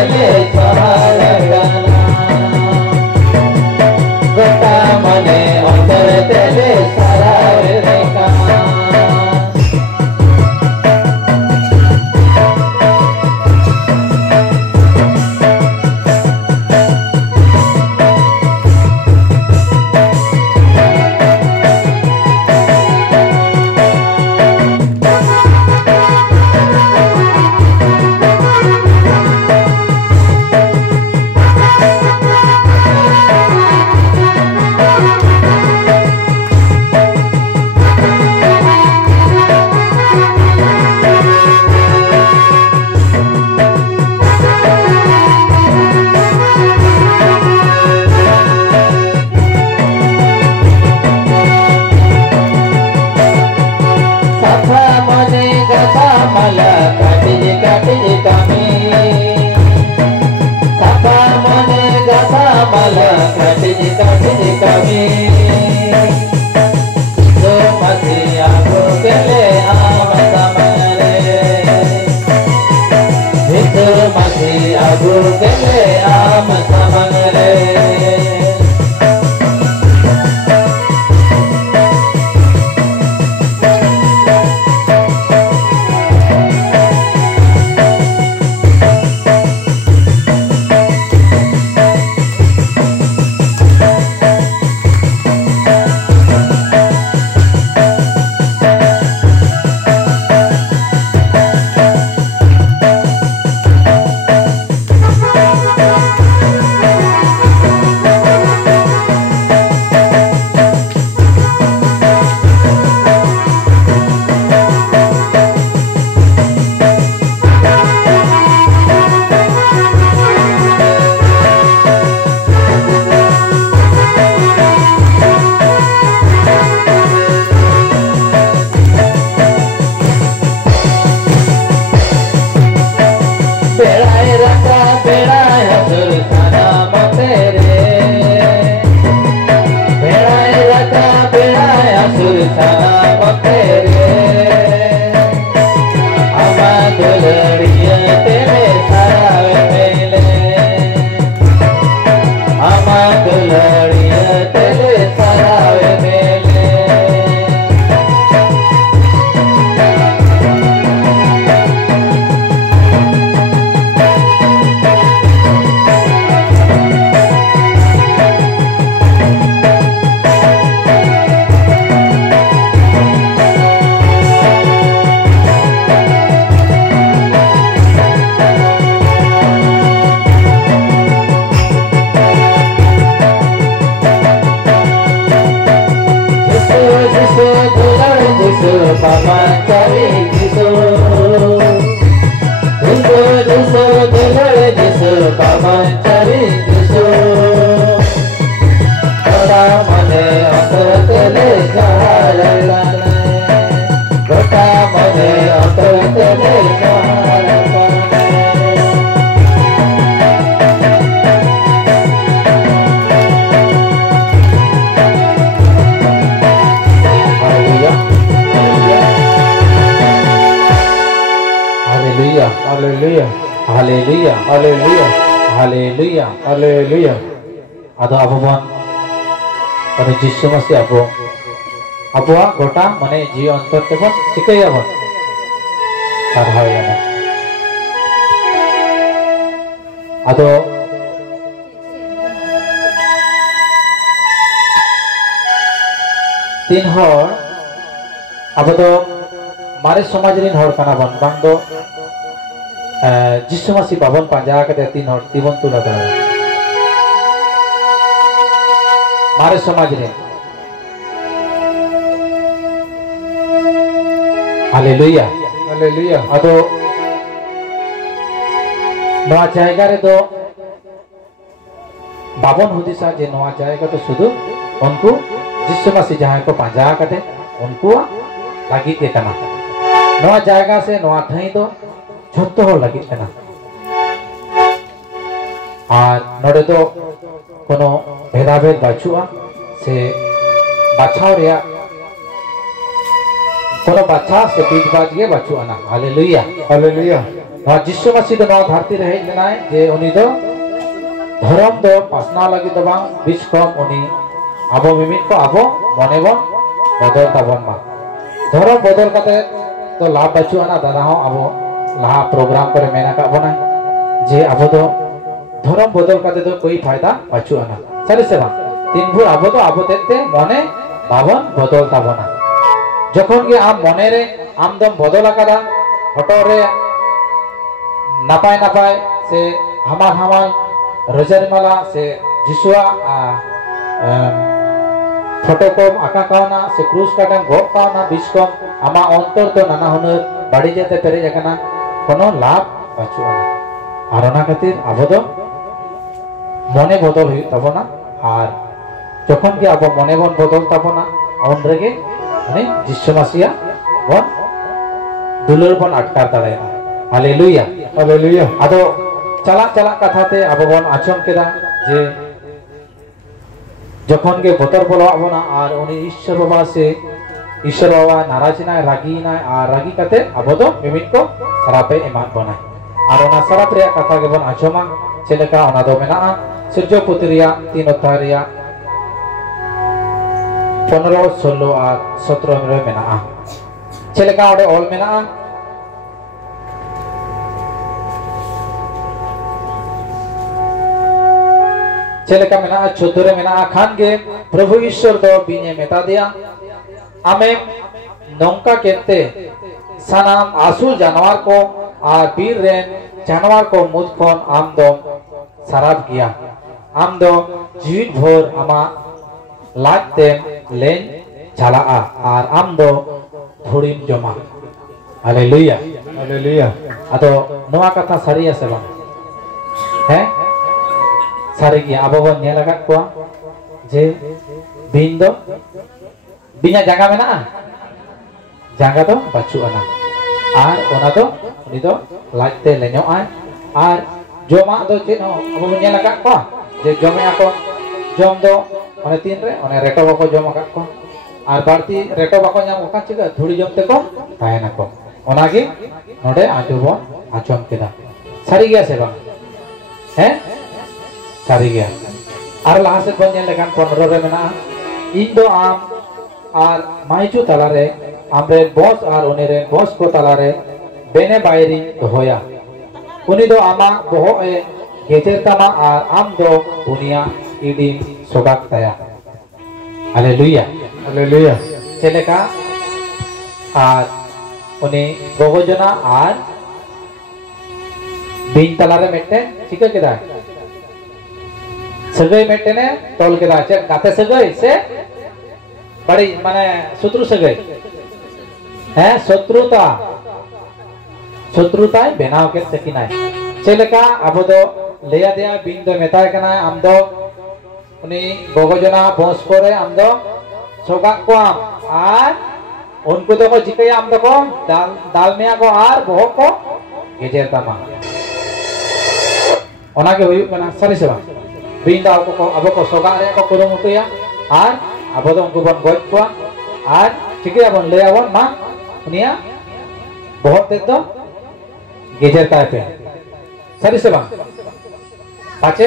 तेले सहारगाना गोटा मने अंतर तेले सहारगाना Hallelujah. Hallelujah. Hallelujah. Hallelujah. Ado abon pada Yesus Masih abuah gota mane ji antar tebon cikai abon sarhayana ado tin hor abo do mare samaj rin hor kana ban bang do Yesus Masih babon panja kate tin hor tibon tula kara mare samaj rin Hallelujah. Hallelujah. Ado noa jayga re do babon hudisa je noa jayga to sudu unku Yesus Masih jahan ko panja kate unku lagi ke kana noa jayga se noa thai do jotto hor lagi kana ar node do kono bhedabhed bachua se bachao rea kono bacha se bij baj ge bachu ana Hallelujah. Hallelujah. जिसु मसीह दो धरती रे hedge लेनाय जे उनी दो धर्म दो पासना लगी दो बांग बीच कम उनी आबो मिमित को आबो मने बन बदल ताबन मा धर्म बदल कते तो लाभ बचु आना दादा हो आबो लाहा प्रोग्राम करे मेना का बना जे आबो दो धर्म बदल कते तो कोई फायदा बचु आना सरी से बांग तीन भूर आबो तो आबो तेते मने बाबन बदल ताबना जखन के आम मने रे आम दम बदल आकादा हटो रे नापाय नापाय से हामाल हामाल रजरमाला से जिसुआ फोटो कम आका कावना से क्रूस काटम गप कावना बिस्कम आमा अंतर तो नाना हुनर बाड़ी जेते पेरेज आकाना कोनो लाभ बाचुआ आर ओना खातिर आबो दो मने बदल हुई ताबना आर जखन के आबो मने बन बदल ताबना उन रेगे माने जिसु मसीहा बन दुलर बन अटकार दाड़ाया हालेलुया हालेलुया आदो चला चला कथाते आबो बन आचम केदा जे जखन के बतर बोलो आबोना आर उनी ईश्वर बाबा से ईश्वर बाबा नाराज नाय रागी नाय आर रागी कते आबो दो मिमित को सरापे एमान बनाय आर ओना सराप रे कथा के बन आचमा चेलेका ओना दो मेना सूर्य पुत्रिया 3 अध्याय रिया 15 16 और 17 रे मेना चेलेका ओडे ऑल मेना चेलेका मेना 14 रे मेना खान के प्रभु ईश्वर दो बिने मेता दिया आमे नौका केते सनाम आसुल जानवर को और बीर रेन जानवर को मुद कोन आम दो सराब किया आम दो जीवित भोर आमा लागते लेन चला और आम दो धुड़ीम जमा हालेलुया हालेलुया अतो नोआ कथा सरिया से बांग है सारी की आबो बन नेल आकात कोआ जे बिन दो बिना जागा मेना जागा तो बच्चू आना आर ओना तो उनी दो लागते लेनो आर जोमा दो चेन हो आबो बन नेल आकात कोआ जे जमे आको जम दो माने तीन रे ओने रेटो बाको जम आकात को आर बारती रेटो बाको नाम ओका चिका थोड़ी जमते को तायना को ओनागे नोडे आजोबो आचम केदा सारी गया से बांग हैं सारी गया आर लाहा से बन नेल लेखान 15 रे मेना इन दो आम आर माइचू तलारे आमरे बॉस आर उनी रे बॉस को तलारे बेने बायरी होया उनी दो आमा बोहो ए गेजेर तमा आर आम दो उनिया इडी सोगाक तया हालेलुया हालेलुया चेलेका आर उनी गोगोजना आर बिन तलारे मेटे चिका केदा सगई मेटे ने तोल केदा चे गाते सगई से बड़ी माने शत्रु सगई है शत्रुता शत्रुता बनाव के तकिनाय चेलेका आबो दो लेया दिया बिन दो मेताय कना आम दो उनी गोगोजना बॉस करे आम दो सोगा को आर उनको तो को जिकया आम दो को दाल मेया को आर बोह को गेजेर तमा ओना के हुई कना सरी सेवा बिन दा को आबो को सोगा रे को कुरो मुटिया आर आबो दो उनको बन गoj को आर चिकया बन लेया बन मा उनिया बहुत ते तो गेजेर ताय पे सरी सेवा पाचे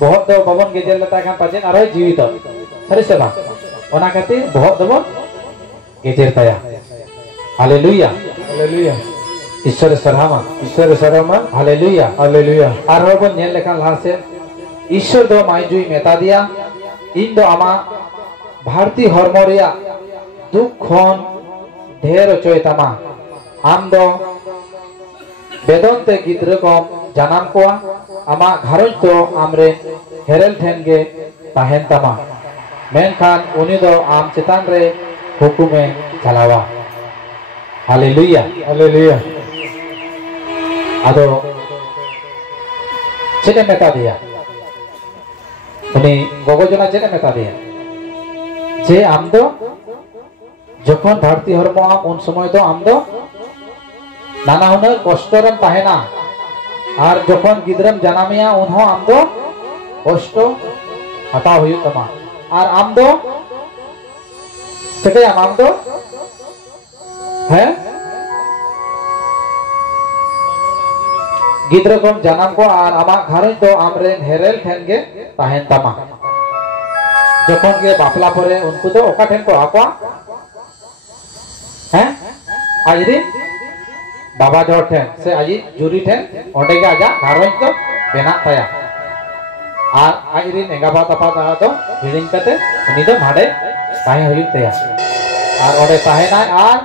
बहुत दो भवन गेजेर लेता खान पाचे आरो जीवित सरी सेवा ओना खातिर बहुत दबो गेजेर ताया हालेलुया हालेलुया ईश्वर सरामा हालेलुया हालेलुया आरो बन नेल लेखान लाहा से ईश्वर दो माइजुई मेता दिया इन दो आमा भारती हरमोरिया दुख खन ढेर चोय तमा आम दो बेदनते गिद्र कम जानाम कोआ आमा घारज तो आमरे हेरेल ठेन गे ताहेन तमा मेनखान उनी दो आम चेतान रे हुकुमे चलावा हालेलुया हालेलुया आदो चेने मेता दिया उनी गोगोजना चेने मेता दिया जे आम दो जखन भारती हरमो आम उन समय दो आम दो नाना हुनर कष्टरम ताहेना आर जखन गिद्रम जानामिया उनहो आम दो कष्ट हता हुई तमा आर आम दो चेके आम दो है गिद्रा को जन्म को और आमा घरज दो आमरेन हेरेल ठेन गे ताहेन तमा जखन गे बापला परे उनको तो ओका ठेन को आको हैं आजरी बाबा जोर ठेन से आजी जुरी ठेन ओंडे गे आजा घरज तो बेना ताया और आजरी एंगाबा तपा दा तो हिडिंग कते उनी दो माडे ताहे हुयुग ताया और ओंडे ताहेना और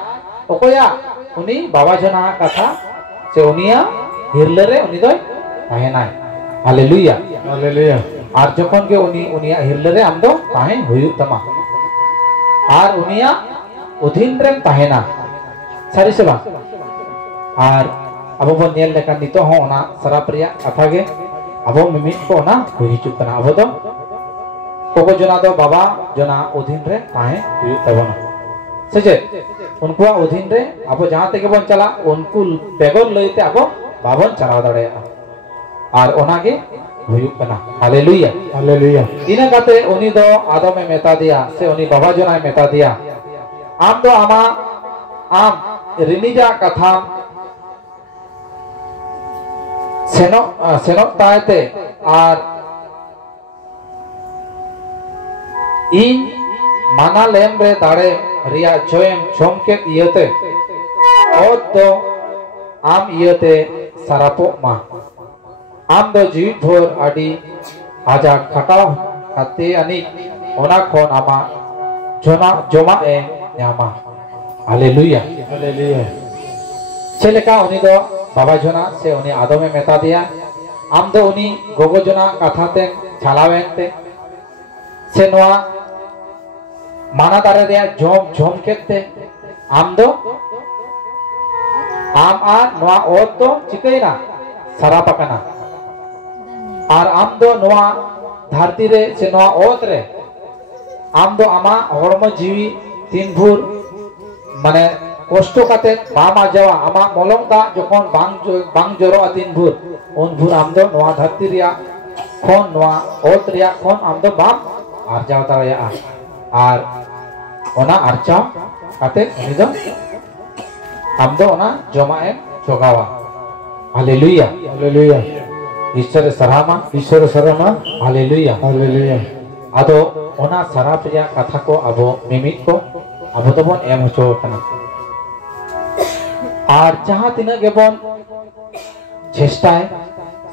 ओकोया उनी बाबा जना कथा से उनिया हिरलरे उनी दो ताहेना हालेलुया हालेलुया और जखन के उनी उनिया हिरलरे आम दो ताहे हुयुग तमा और उनिया उधीन रेम ताहेना सारी से बात और अब बन नेल लेका नितो हो ओना सराप रिया कथा गे अब मिमिट को ना हुइचुक कना अब तो कोको जना दो बाबा जना उधीन रे ताहे हुयुग तबना सेजे उनको उधीन रे अब जहां तक बन चला उनको बेगोर लइते अब बाबन चलाव दाड़ेया और ओनागे हुयुग कना हालेलुया हालेलुया इना काते उनी दो आदमे मेता दिया से उनी बाबा जना मेता दिया आम दो आमा आम रिनिजा कथा सेनो सेनो तायते और इन माना लेम रे दाड़े रिया जोयम चमके इयते और दो आम इयते सरापो मा आम दो जीवित भोर आदि आजा खटाव खाते अनि ओना खोन आमा जोना जोमा ए न्यामा हालेलुया हालेलुया चलेका उनी दो बाबा जना से उनी आदमे मेता दिया आम दो उनी गोगो जना कथाते छालावेनते से नोआ माना दारे दिया जोम जोम केते आम दो आम आ नोआ ओत तो चिकैना सरापकना और आम दो नोआ धरती रे से नोआ ओत रे आम दो आमा हड़मो जीवी तीन भूर माने कष्ट काते बामा जावा आमा मलम दा जखन बांग जरो तीन भूर उन भूर आम दो नोआ धरती रिया खोन नोआ ओत रिया खोन आम दो बाम आरजाव दाड़ेया और ओना आरचाव काते उनी दो आम दो ओना जमा एम जोगावा हालेलुया हालेलुया ईश्वर सरामा हालेलुया हालेलुया आदो ओना सराप रिया कथा को अबो मिमिट को अबो तो बन एम होचो कना और जहां तिना गेबन चेष्टाय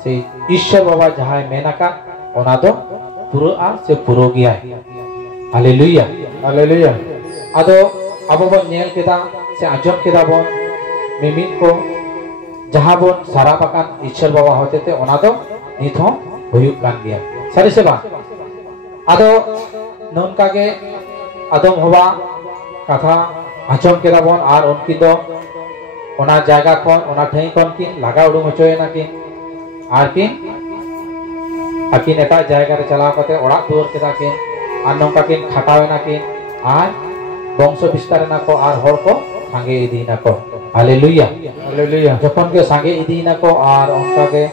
से ईश्वर बाबा जहां मेनाका ओना दो पुरो आ से पुरो गया हालेलुया हालेलुया आदो अबो बन नेल केदा से आजम केदा बन मिमिट को जहां बन सारापाकान ईश्वर बाबा होते थे ओना दो नित हो हुयुग कान गया सारी से बात आदो नोनका के आदम होवा कथा आजम केदा बन और उनकी दो ओना जायगा कोन ओना ठई कोन की लागा उडुम होचोयना की आर की आकिन एटा जायगा रे चलाव कते ओड़ा दुवर केदा की आर नोंका की खटावेना की आर वंश विस्तारना को आर होर को सांगे इदीना को हालेलुया हालेलुया जखन के सांगे इदीना को आर उनका के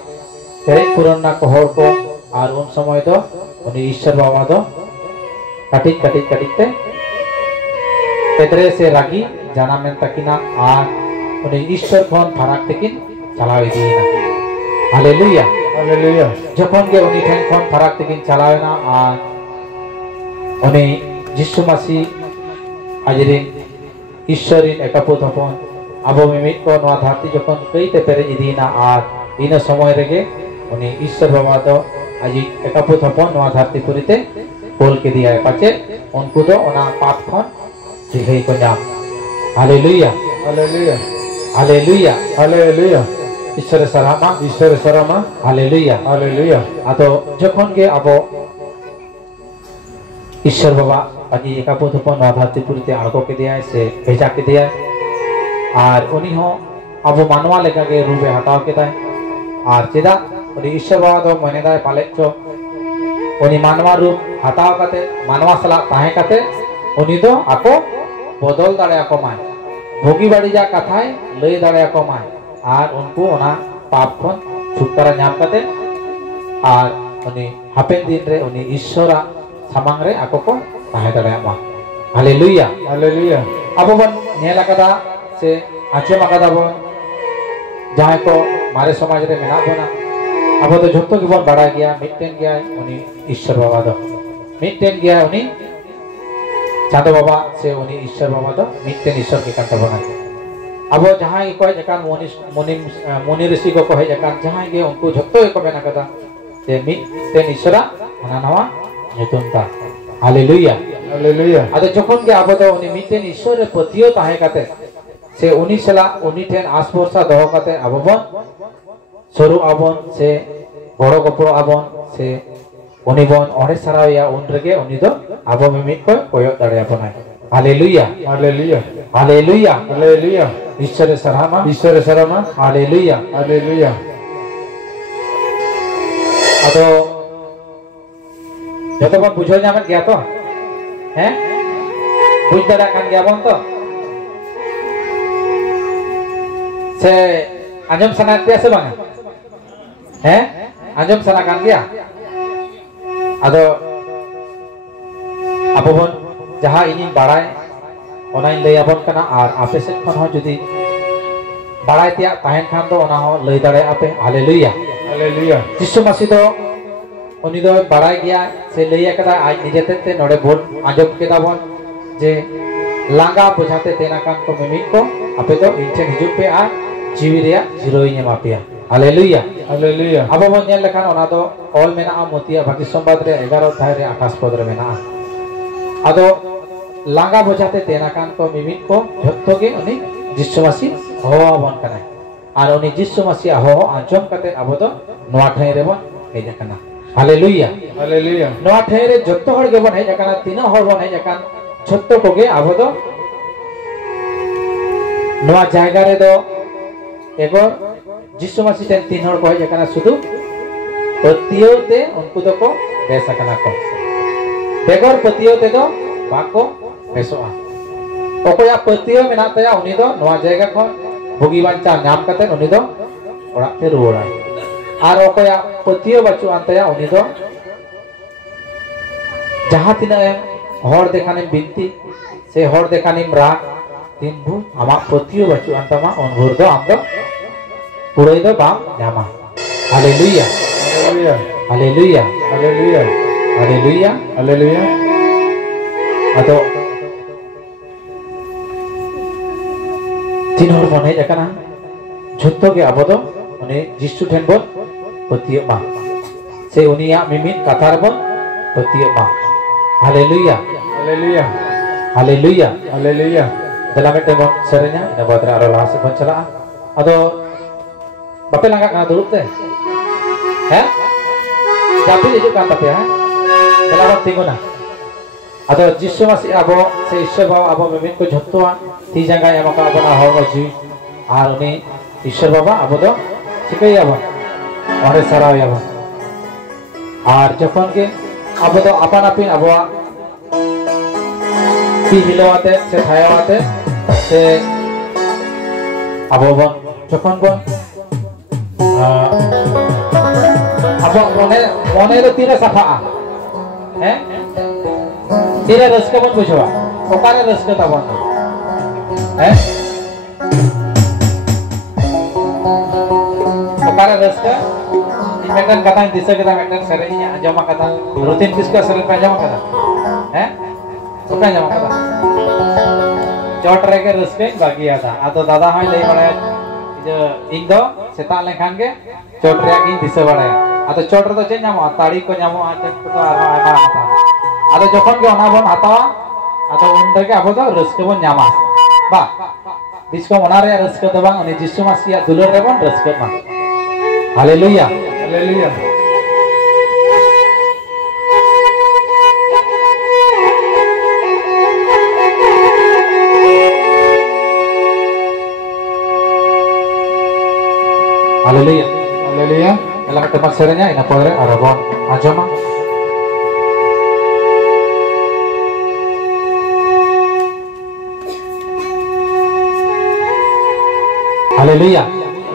पेरेज पुरना को होर को आर उन समय दो उनी ईश्वर बाबा दो कटिक कटिक कटिक ते पेदरे से रागी जाना मेन तकिना आर उनी ईश्वर कोन फराक तकिन चलाव इदीना हालेलुया हालेलुया जखन के उनी ठेन कोन फराक तकिन चलावेना आर उनी जिसु मसीह आजरे ईश्वरीन एकापुत हपन आबो मिमिट को नवा धरती जखन कईते पेरेज इदीना आर इन समय रेगे उनी ईश्वर बाबा दो आज एकापुत हपन नवा धरती पुरीते कोल के दिया पाचे उनको दो ओना पाप खन जिघई को नाम हालेलुया हालेलुया हालेलुया हालेलुया ईश्वर सरामा हालेलुया हालेलुया आतो जखन के आबो ईश्वर बाबा आज एकापुत हपन नवा धरती पुरीते आड़गो के दिया से भेजा के दिया और उनी हो अब मानवा लेका के रूपे हटाव केदाय और चेदा उनी ईश्वर बाबा दो मनेदाय पाले चो उनी मानवा रूप हटाव कते मानवा सला ताहे कते उनी दो आको बदल दाड़े आको माय भोगी बाड़ी जा कथाय लई दाड़े आको माय और उनको ओना पाप खन छुटकारा नाम कते और उनी हापेन दिन रे उनी ईश्वरा सामांग रे आको को ताहे दाड़े मा हालेलुया हालेलुया अब बन नेला कदा से आचम आकादा बन जहां को मारे समाज रे मेना बना अब तो झोतो के बन बड़ा गया मिटेन गया उनी ईश्वर बाबा दो मिटेन गया उनी चांदो बाबा से उनी ईश्वर बाबा दो मिटेन ईश्वर के कांता बना अब जहां को जकान मुनि ऋषि को कहे जकान जहां गे उनको झोतो को मेना कदा ते मिटेन ईश्वरा ओना नवा nyutunta haleluya haleluya ada jokon ge abo do uni miten ishwar re patio tahe kate se uni sala uni ten asborsa doho kate abo bon soru abon se boro gopro abon se uni bon ore saraya un rege uni do abo mimit ko koyo dare abonai haleluya haleluya haleluya haleluya ishwar sarama haleluya haleluya ado जब बन बुझो जामन गया तो हैं बुझ दरा कान गया बन तो से अंजम सना दिया से बंगा हैं अंजम सना कान गया अदो अब बन जहाँ इन्हीं बड़ाई ओनाइन ले अबन कना आर आपे से खन हो जुदी बड़ाई तिया ताहन खान तो ओना हो ले दरे आपे हालेलुया हालेलुया जिसु मसीह तो उनी दो बड़ाई गया से लैया कदा आज निजेते ते नोडे बोल आजम केदा बोल जे लांगा बुझाते तेना कान को मिमिक को आपे तो इंचन हिजुक पे आ जीवी रिया जिरोई नेमा पिया हालेलुया हालेलुया अब बोल नेल लखान ओना दो ऑल मेना आ मोतिया बाकी संवाद रे 11 अध्याय रे 28 पद रे मेना आदो लांगा बुझाते तेना कान को मिमिक को झत्तो के उनी जिसु मसीह हो बन कना आर उनी जिसु मसीह हो आजम कते अब तो नोआ ठाई रे बन हे जकना हालेलुया हालेलुया नोआ ठेरे जत्तो हर के बन हे जकाना तीन हर बन हे जकान छत्तो कोगे आबो दो नोआ जायगा रे दो एगो जिसु मसीह तेन तीन हर को हे जकाना सुदु पतियोते उनको दो को बेसकना को बेगर पतियोते दो बाको बेसोआ ओकोया पतियो मेना तया उनी दो नोआ जायगा को भोगी बांचा नाम कते उनी दो ओड़ा ते रुवाड़ा आर ओकोया पतियो बचु अंतया उनी दो जहां तिना हर देखाने बिनती से हर देखाने राग तीन भू आमा पतियो बचु अंतमा उन भूर दो आम दो पुरोई दो बाम न्यामा हालेलुया हालेलुया हालेलुया हालेलुया हालेलुया हालेलुया अतो तीन हर बने जकाना झुत्तो के आबो उनी जिसु ठेन बोल पतियो मा से उनिया मिमित कथार बोल पतियो मा हालेलुया हालेलुया हालेलुया हालेलुया dalam itu bon serenya ina badra aro lah se bon chala ado bape langga kana dulu teh हैं tapi itu kan tapi ya dalam tinguna ado jisu masih abo se ishwar baba abo mimin ko jhattoa ti jangga ya maka abo na ho ji ar uni ishwar baba abo do sikai abo ore sarao abo ar jokhon ke abo do apan apin abo ti hilawate se thayawate se abo bon jokhon bon abo mone ro tira safa हैं tira raska bon bujhoa okare raska ta bon हैं okare raska medan kata disa kita medan serenya ajama kata rutin kisko sering ajama kata हैं suka ajama kata चोट रहे के रस्के बाकी आता आतो दादा हाई ले बड़ा जो इंदो सेता लेखान के चोट रहे की दिसे बड़ा आतो चोट रहे तो चेंज जामो ताड़ी को जामो आते तो आना आना आता आतो जोखन के ओना बोन हतावा आतो उन के आबो तो रस्के बोन जामा बा दिसको ओना रे रस्के तो बांग उनी जिसु मसीह दुलर रे बोन रस्के मा hallelujah hallelujah Haleluya. Haleluya. Dalam tempat serenya ina podre arabon ajama. Haleluya.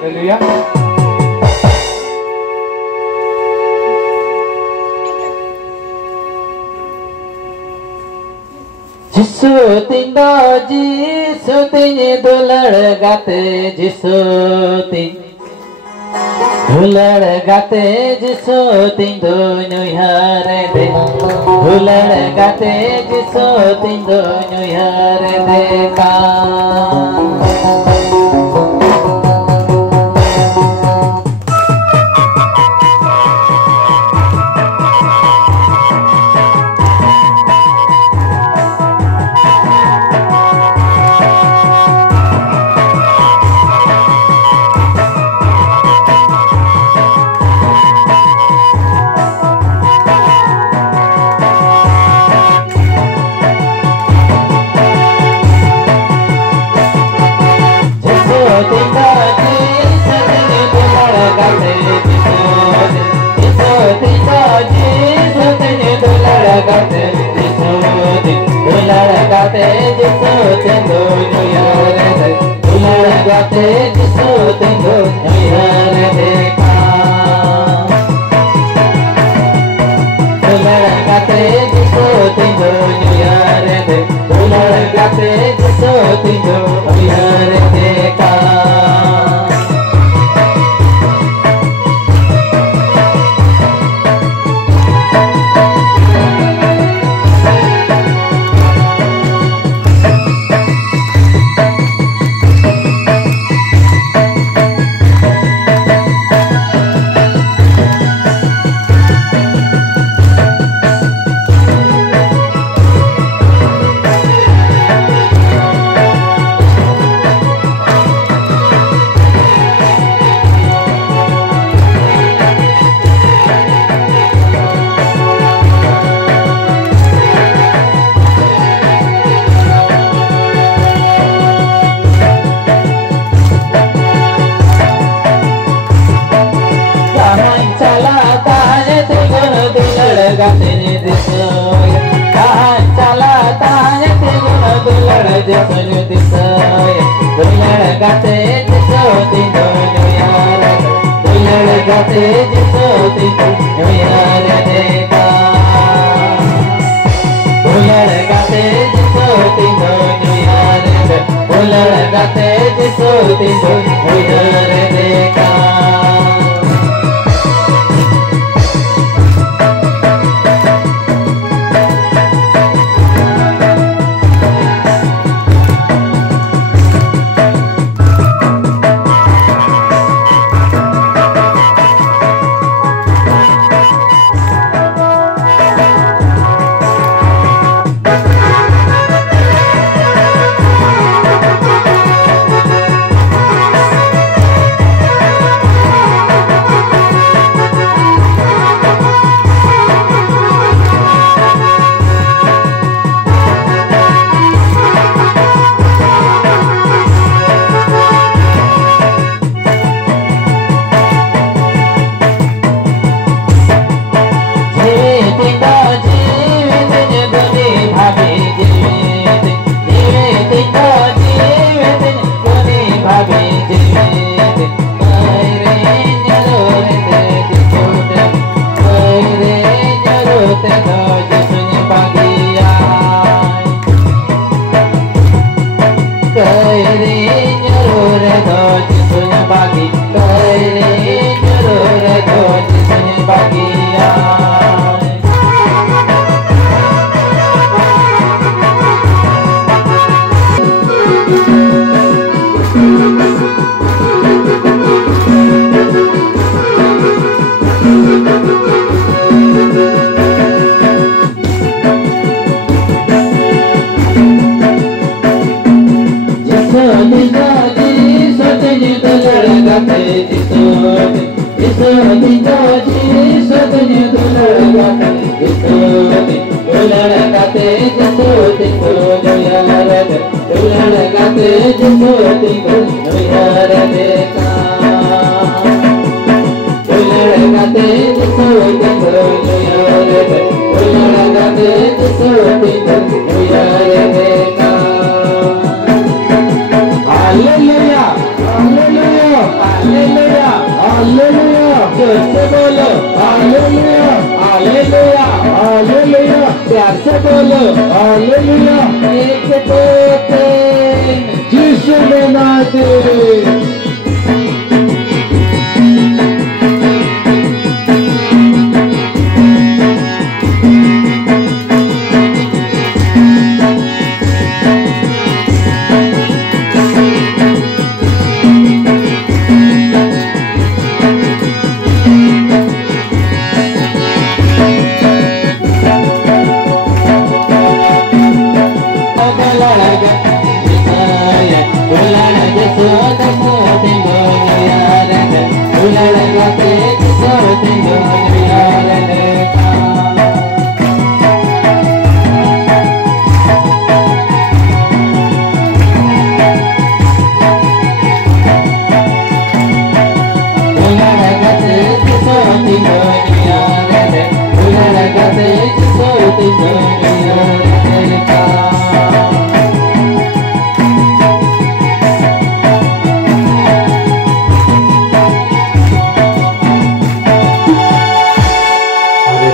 Haleluya. जिसु तिंदा जिसु तिने दुलड़ गाते जिसु तिन हुलड़ गाते जिसो तिंदो नुयारे दे हुलड़ गाते जिसो तिंदो नुयारे दे का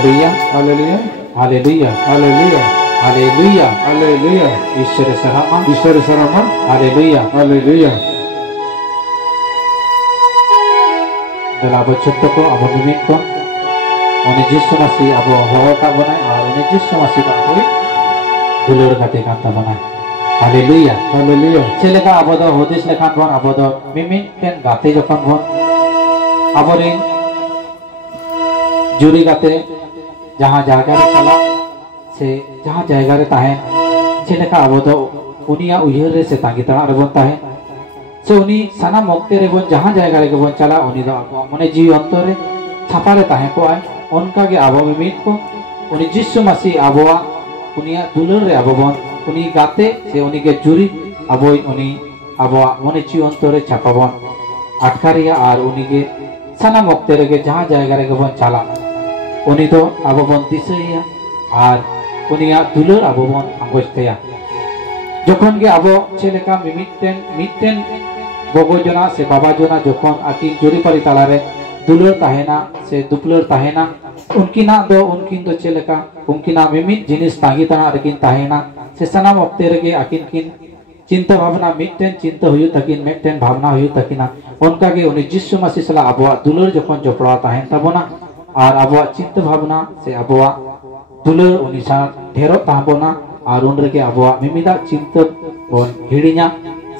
हालेलुया हालेलुया हालेलुया हालेलुया हालेलुया हालेलुया ईश्वर सरामा ईश्वर सरामा हालेलुया हालेलुया Dalam abad contoh ko abad mimit ko oni Yesus masih abad hawa ka bonai oni Yesus masih ka koi dulur kate kanta bonai hallelujah hallelujah चलेगा abad hodis lekan bon abad mimit ken gate jokon bon aborin juri gate जहाँ जायगा रे चला से जहाँ जायगा रे ताहे चलेगा abad उनिया उयहर रे से तांगी तना रे bon ताहे से उनी साना मौके रे बोन जहाँ जायगा रे बोन चला उनी दो मने जी अंतरे छापाले ताहे को आए उनका के आबो मिमित को उनी जिसु मसीह आबोआ उनिया दुलर रे आबो बोन उनी गाते से उनी के जुरी आबोई उनी आबोआ मने जी अंतरे छापा बोन अटकारिया आर उनी के साना मौके रे के जहाँ जायगा रे बोन चला उनी तो आबो बोन दिसैया आर उनिया दुलर आबो बोन अंगोस्तेया जखन के आबो चेलेका मिमिटेन गोगो जना से बाबा जना जखन आकिन जुरी पारी तालारे दुलर ताहेना से दुपलर ताहेना उनकिना दो चेलेका उनकिना मिमिट जिनिस तांगी तना रेकिन ताहेना से सनाम वक्ते रेगे आकिन किन चिंता भावना मिटेन चिंता हुयु तकिन मिटेन भावना हुयु तकिना उनका के उनी जिसु मसीह सला आबोआ दुलर जखन जपड़ा ताहेन ताबोना और आबोआ चिंता भावना से आबोआ दुलर उनी सा ढेरो ताबोना और उन रेगे आबोआ मिमिदा चिंता बोन हिड़िया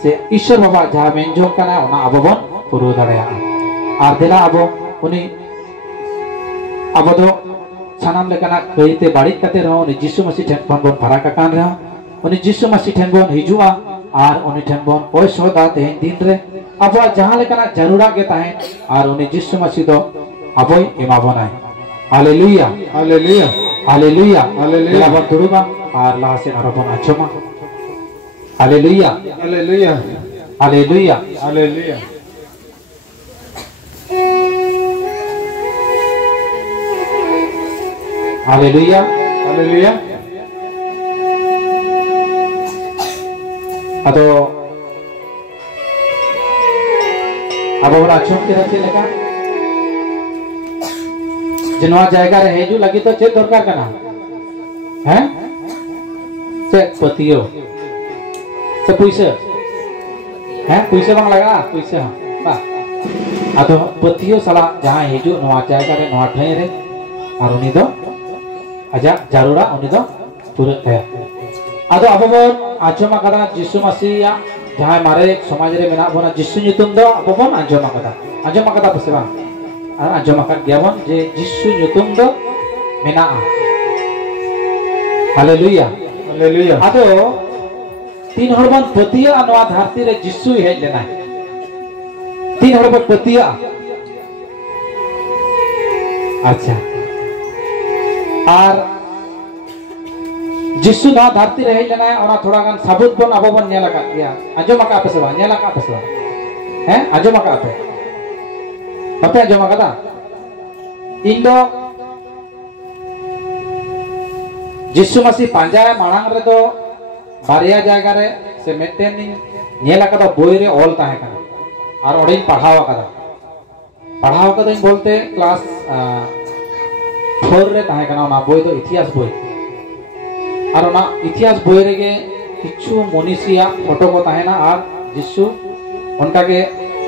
से ईश्वर बाबा जहाँ मेंजो कना उना आबो बोन पुरु दाड़ेया और देला आबो उनी आबो दो सानाम लेकना कईते बाड़ित कते रहो उनी जिसु मसीह ठेन बोन फरा काकान रहो उनी जिसु मसीह ठेन बोन हिजुआ और उनी ठेन बोन कोई सोदा तेहन दिन रे आबो जहाँ लेकना जरूरा के ताहे और उनी जिसु मसीह दो आबोई एमा बनाए हालेलुया हालेलुया हालेलुया हालेलुया देला बोन दुरुगा और ला से आरो बोन अच्छोमा हालेलुया हालेलुया हालेलुया हालेलुया हालेलुया हालेलुया अतो अब ओरा चुप के रखे लेका जनवा जायगा रे हेजू लगी तो चे दरकार कना हैं से पतियो से पैसे हैं पैसे बांग लगा पैसे बा अतो पतियो सला जहां हेजू नवा जायगा रे नवा ठाई रे और उनी दो आजा जरूरा उनी दो पूरा थे अदो अब बोन आजमा कदा जिसु मसीह जहां मारे समाज रे मेना बोना जिसु nyutum दो अब बोन आजमा कदा पसेबा आजमा का गयावन जे जिसु nyutum दो मेना हालेलुया हालेलुया अदो तीन हरबन पतिया अनवा धरती रे जिसु हेज लेना तीन हरबन पतिया अच्छा और जिसु ना धरती रहे लेना है और थोड़ा गान सबूत बन अब बन नेला का या आजो मका पे सेवा नेला का पे सेवा हैं आजो मका पे पता आजो मका दा इंदो जिसु मसीह पांजाय मांग रे दो बारिया जायगा रे से मेटेन नेला का बोई रे ऑल ताहे का और ओडिन पढ़ावा का बोलते क्लास 4 रे ताहे का ना बोई तो इतिहास बोई और ना इतिहास बोई रेगे किच्छु मनीषिया फोटो को ताहेना और जिसु उनका के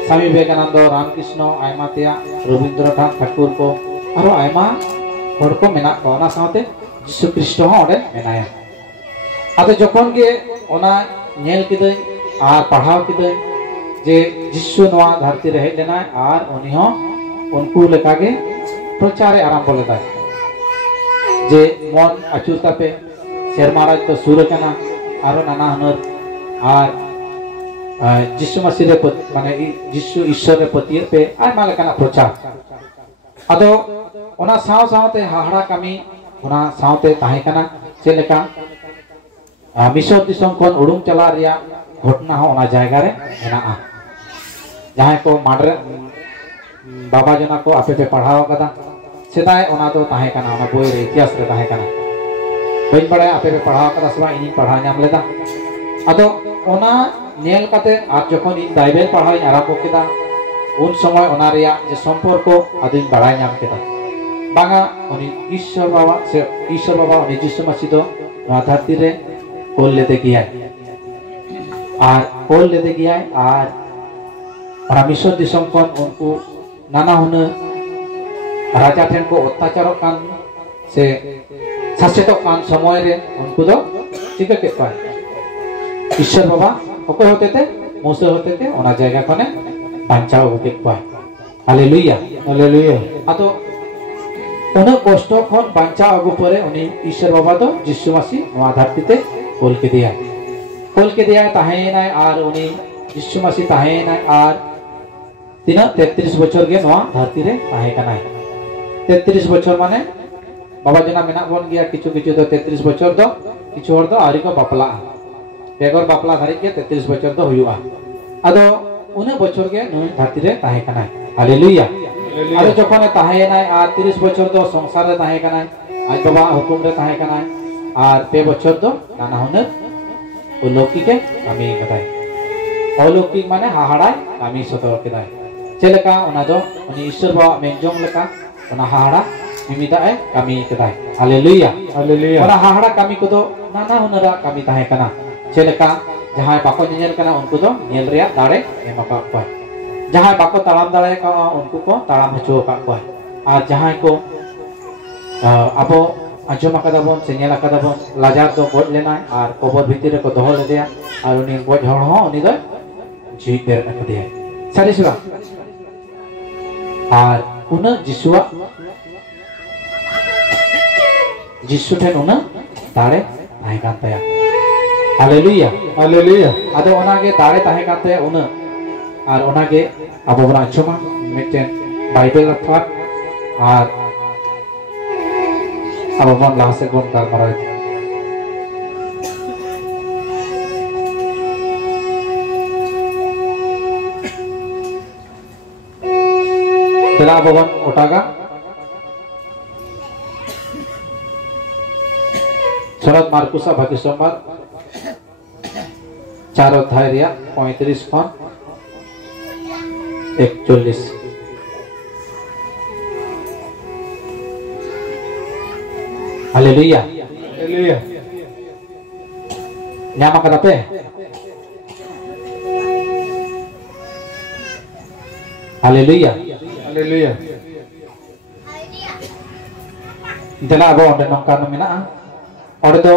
स्वामी विवेकानंद रामकृष्ण आयमा तेया रविंद्रनाथ ठाकुर को और आयमा हर को मेना को ना साथे जिसु ख्रिस्ट हो ओडे मेनाया आते जखन के ओना नेल किदे और पढ़ाव किदे जे जिसु नवा धरती रे हेज लेना और उनी हो उनको लेका के प्रचारे आरंभ लेता जे मन अचुता पे शेरमाराज तो सूर कना आरो नाना हनर और जिसु मसीह रे माने जिसु ईश्वर रे पति पे आयमा लेकाना प्रचार अदो ओना साव सावते हाहड़ा कमी ओना सावते ताहे कना से लेका मिशन दिसम कोन उडुम चला रिया घटना हो ओना जायगा रे मेना जहां को माडरे बाबा जना को आपे पे पढ़ाव कदा सेदाय ओना तो ताहे कना ओना बोई रे इतिहास रे ताहे कना बइन बड़ा आपे पे पढ़ाव कदा सवा इनी पढ़ा नाम लेदा अदो ओना नेल कते आज जखन इन बाइबल पढ़ाई आरंभ केदा उन समय ओना रिया जे संपर्क अदिन बड़ा नाम केदा बांगा उनी ईश्वर बाबा उनी जिसु मसीह दो नवा धरती रे कोल लेते गया और कोल लेते गया और परमेश्वर दिसम को उनको नाना हुन राजा ठेन को अत्याचार कान से शासित कान समय रे उनको दो चिका के पाए ईश्वर बाबा ओके होते थे मूसे होते थे ओना जगह कोने बांचाओ के पाए हालेलुया हालेलुया अतो उन कष्ट खन बांचा अगु परे उनी ईश्वर बाबा तो जिसु मसीह नवा धरती ते कोल के दिया ताहे नाय आर उनी जिसु मसीह ताहे नाय आर तीना 33 बछर गे नवा धरती रे ताहे कनाय 33 बछर माने बाबा जना मेना बोन गया किछु किछु तो 33 बछर दो किछु हर दो आरी को बापला बेगर बापला धारी के 33 बछर दो हुआ अदो उन बछर गे नवा धरती रे ताहे कनाय हालेलुया अरे जखन ताहे नाय आर 30 बछर दो संसार रे ताहे कनाय आज बाबा हुकुम रे ताहे कनाय आर 2 बछर दो नाना हुन अलौकिक कामी कदाय अलौकिक माने हाहाड़ा कामी सतर केदाय चेलका ओना दो उनी ईश्वर बाबा मेंजोंग लेका ओना हाहाड़ा मिमिदा ए कामी केदाय हालेलुया हालेलुया ओना हाहाड़ा कामी को दो नाना हुनरा कामी ताहे कना चेलका जहां बाको नेल कना उनको दो नेल रिया दाड़े एमाका को जहां बाको तालाम दाड़े का उनको को तालाम हचो का को और जहां को अबो आजम आकादाबन से नेल आकादाबन लाजार तो गोज लेना और कबर भीतर को दोह लेदेया और उनी गोज हड़ हो उनी दो जी पेर नकदिया सारी सुरा और उन जिसु ठेन उन दाड़े ताहे कान तया हालेलुया हालेलुया आदो ओनागे दाड़े ताहे कान तया उन और ओनागे अबो बना आजमा मिटेन बाइबल अथवा और अब बन लासे गुण कर मरा तेरा भवन उठागा शरद मार्कुसा भाग्य सोमवार 4 अध्याय रिया 35 खन 41 हालेलुया हालेलुया न्यामा कदा पे हालेलुया हालेलुया देला अब ओंडे नोंका न मेना ओंडे दो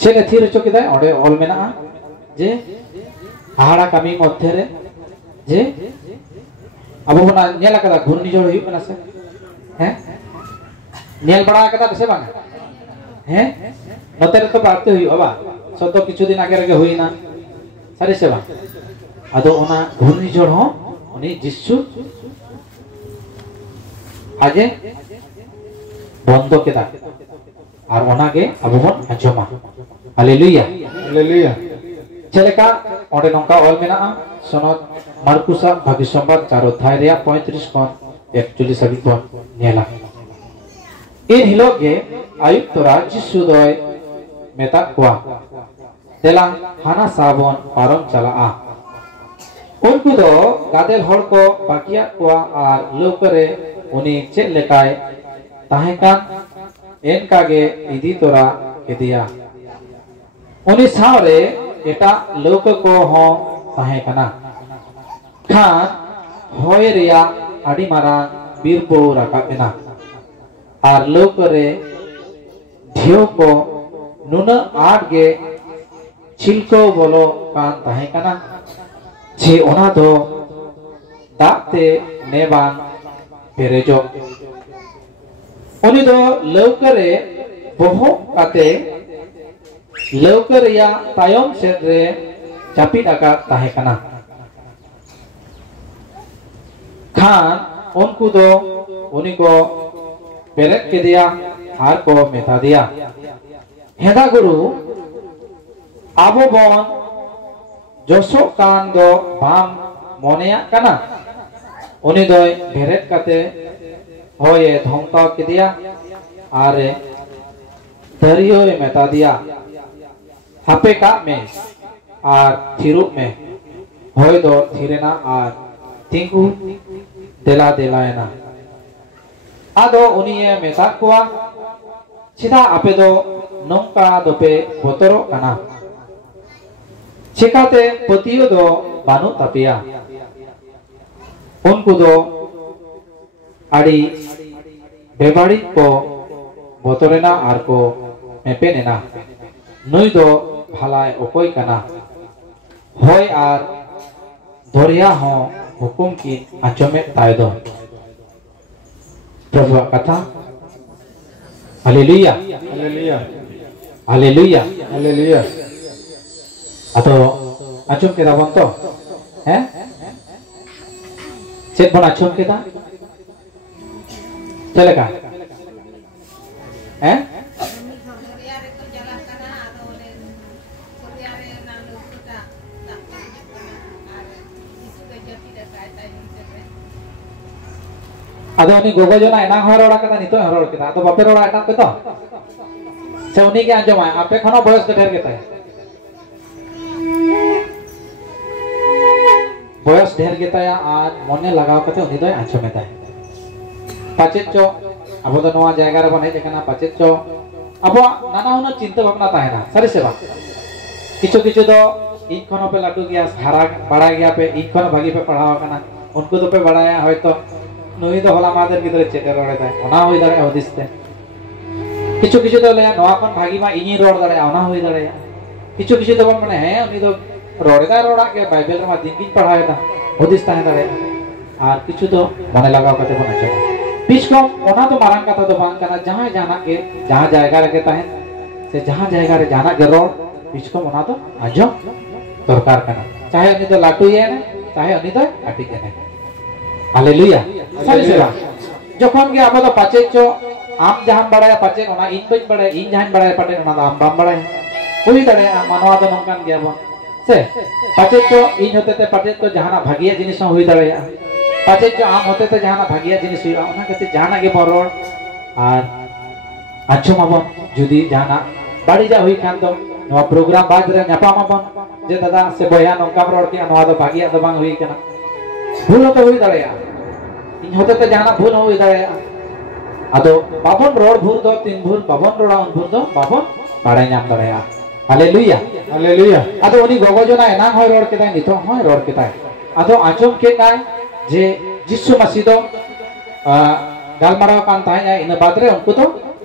चेले थीर चोकिदा ओंडे ऑल मेना जे हाड़ा कामी मध्य रे जे अब बना नेला कदा घूर्णिझड़ हुई कना से हैं नेल बड़ा कदा से बांग हैं नते तो बात हुई बाबा सतो किछु दिन आगे रगे हुई ना सारी से बांग अदो ओना घूर्णिझड़ हो उनी जिसु आजे बंद केदा और ओनागे अब बन आजमा हालेलुया हालेलुया चलेका ओंडे नोंका ऑल मेना सनद मार्कुसा भाग्य सोमवार 4 अध्याय रे 35 खन 41 हाबि बन नेला इन हिलोगे आयुक्त राज्य सुदय मेता कुआ देला हाना साबन पारम चला उनको दो गादेल हड़ को बाकिया कुआ और लोकरे उनी चेक लेकाय ताहेकान एनकागे इदी तोरा केदिया उनी सावरे एटा लोक को हो ताहेकाना खान होय रिया आडी मारा बीरपो राकाबेना और लोकरे ढेव को नुना आट गे छिलको बोलो कान ताहेकाना जे ओना दो दाते नेबान पेरेजो उनी दो लौकरे बहु काते लौकरिया तायम सेट रे चापी आका ताहेकाना खान उनको दो उनी को पेरेट के दिया हार को मेता दिया हेदा गुरु आबो बन जोसो कान दो बाम मोनेया काना उनी दो भेरेट काते होये धमका के दिया आरे दरियो मेता दिया हापे का में और थिरु में होय दो थिरेना और तिंगु देला देलायना आदो उनिये मेता कुआ चिदा आपे दो नोंका दोपे बोतरो कना चिकाते पतियो दो बानु तापिया उनको दो आड़ी बेबाड़ी को बोतरेना आर को मेपेनेना नुई दो भालाय ओकोई कना होय आर धोरिया हो हुकुम की आचमे ताय दो प्रभु कथा हालेलुया हालेलुया हालेलुया hallelujah atau acung kita bonto cek bon acung kita celaka Ada ini gogo jona enang horor kata nito horor kita atau baper orang enang kita seuni ke anjom ay ape kono boyos ke der kita boyos der kita ya आज मने लगाव कते उनी दोय आंचो मेताय पाचेत चो अब तो नवा जायगा रे बने जेकना पाचेत चो अब नाना हुना चिंता भावना ताहेना सारे सेवा किछु किछु दो इन खनो पे लाटू गया हारा बड़ा गया पे इन खनो भागी पे पढ़ावा कना उनको तो पे बड़ाया होयतो नुई तो होला मादर गिदरे चेटे रोड़े ताय ओना होई दारे हदिसते किछु किछु तो ले नवा कोन भागी मा इनी रोड़ दारे ओना होई दारे किछु किछु तो माने है उनी तो रोड़ेदा रोड़ा के बाइबल रे मा दिन दिन पढ़ाया था हदिस ताहे दारे आर किछु तो मने लगाव कते बना छ पिछको ओना तो मारंग कथा तो बांग कना जहां जाना के जहां जायगा रे के ताहे से जहां जायगा रे जाना के रोड़ पिछको ओना तो आजो दरकार कना चाहे उनी तो लाटू ये ने चाहे उनी तो आटी के ने हालेलुया सारी सेवा जखन के आबो तो पाचे चो आम जहां बड़ाया पाचे ओना इन बज बड़ाया इन जहां बड़ाया पाटे ओना आम बाम बड़ाया हुई दड़े मानवा तो नंकान गया बो से पाचे चो इन होते ते पाचे तो जहाना भागिया जिनिस हुई दड़ाया पाचे चो आम होते ते जहाना भागिया जिनिस हुई ओना कते जहाना के बरोड़ आर अच्छो माबो जुदी जहाना बाड़ी जा हुई खान तो नवा प्रोग्राम बाद रे न्यापा माबन जे दादा से बया नंका रोड़ के नवा तो भागिया तो बांग हुई कना भूल तो हुई दड़ाया इन होते ते जहाना भूल हुई दड़ाया आदो बाबन रोड भूल दो तीन भूल बाबन रोड़ा उन भूल दो बाबन बाड़ाय नाम दड़ाया हालेलुया हालेलुया आदो उनी गोगो जना एनांग होय रोड केताय नितो होय रोड केताय आदो आजम के काय जे जिसु मसीह दो गालमाराव कान ताया इन बाद रे उनको तो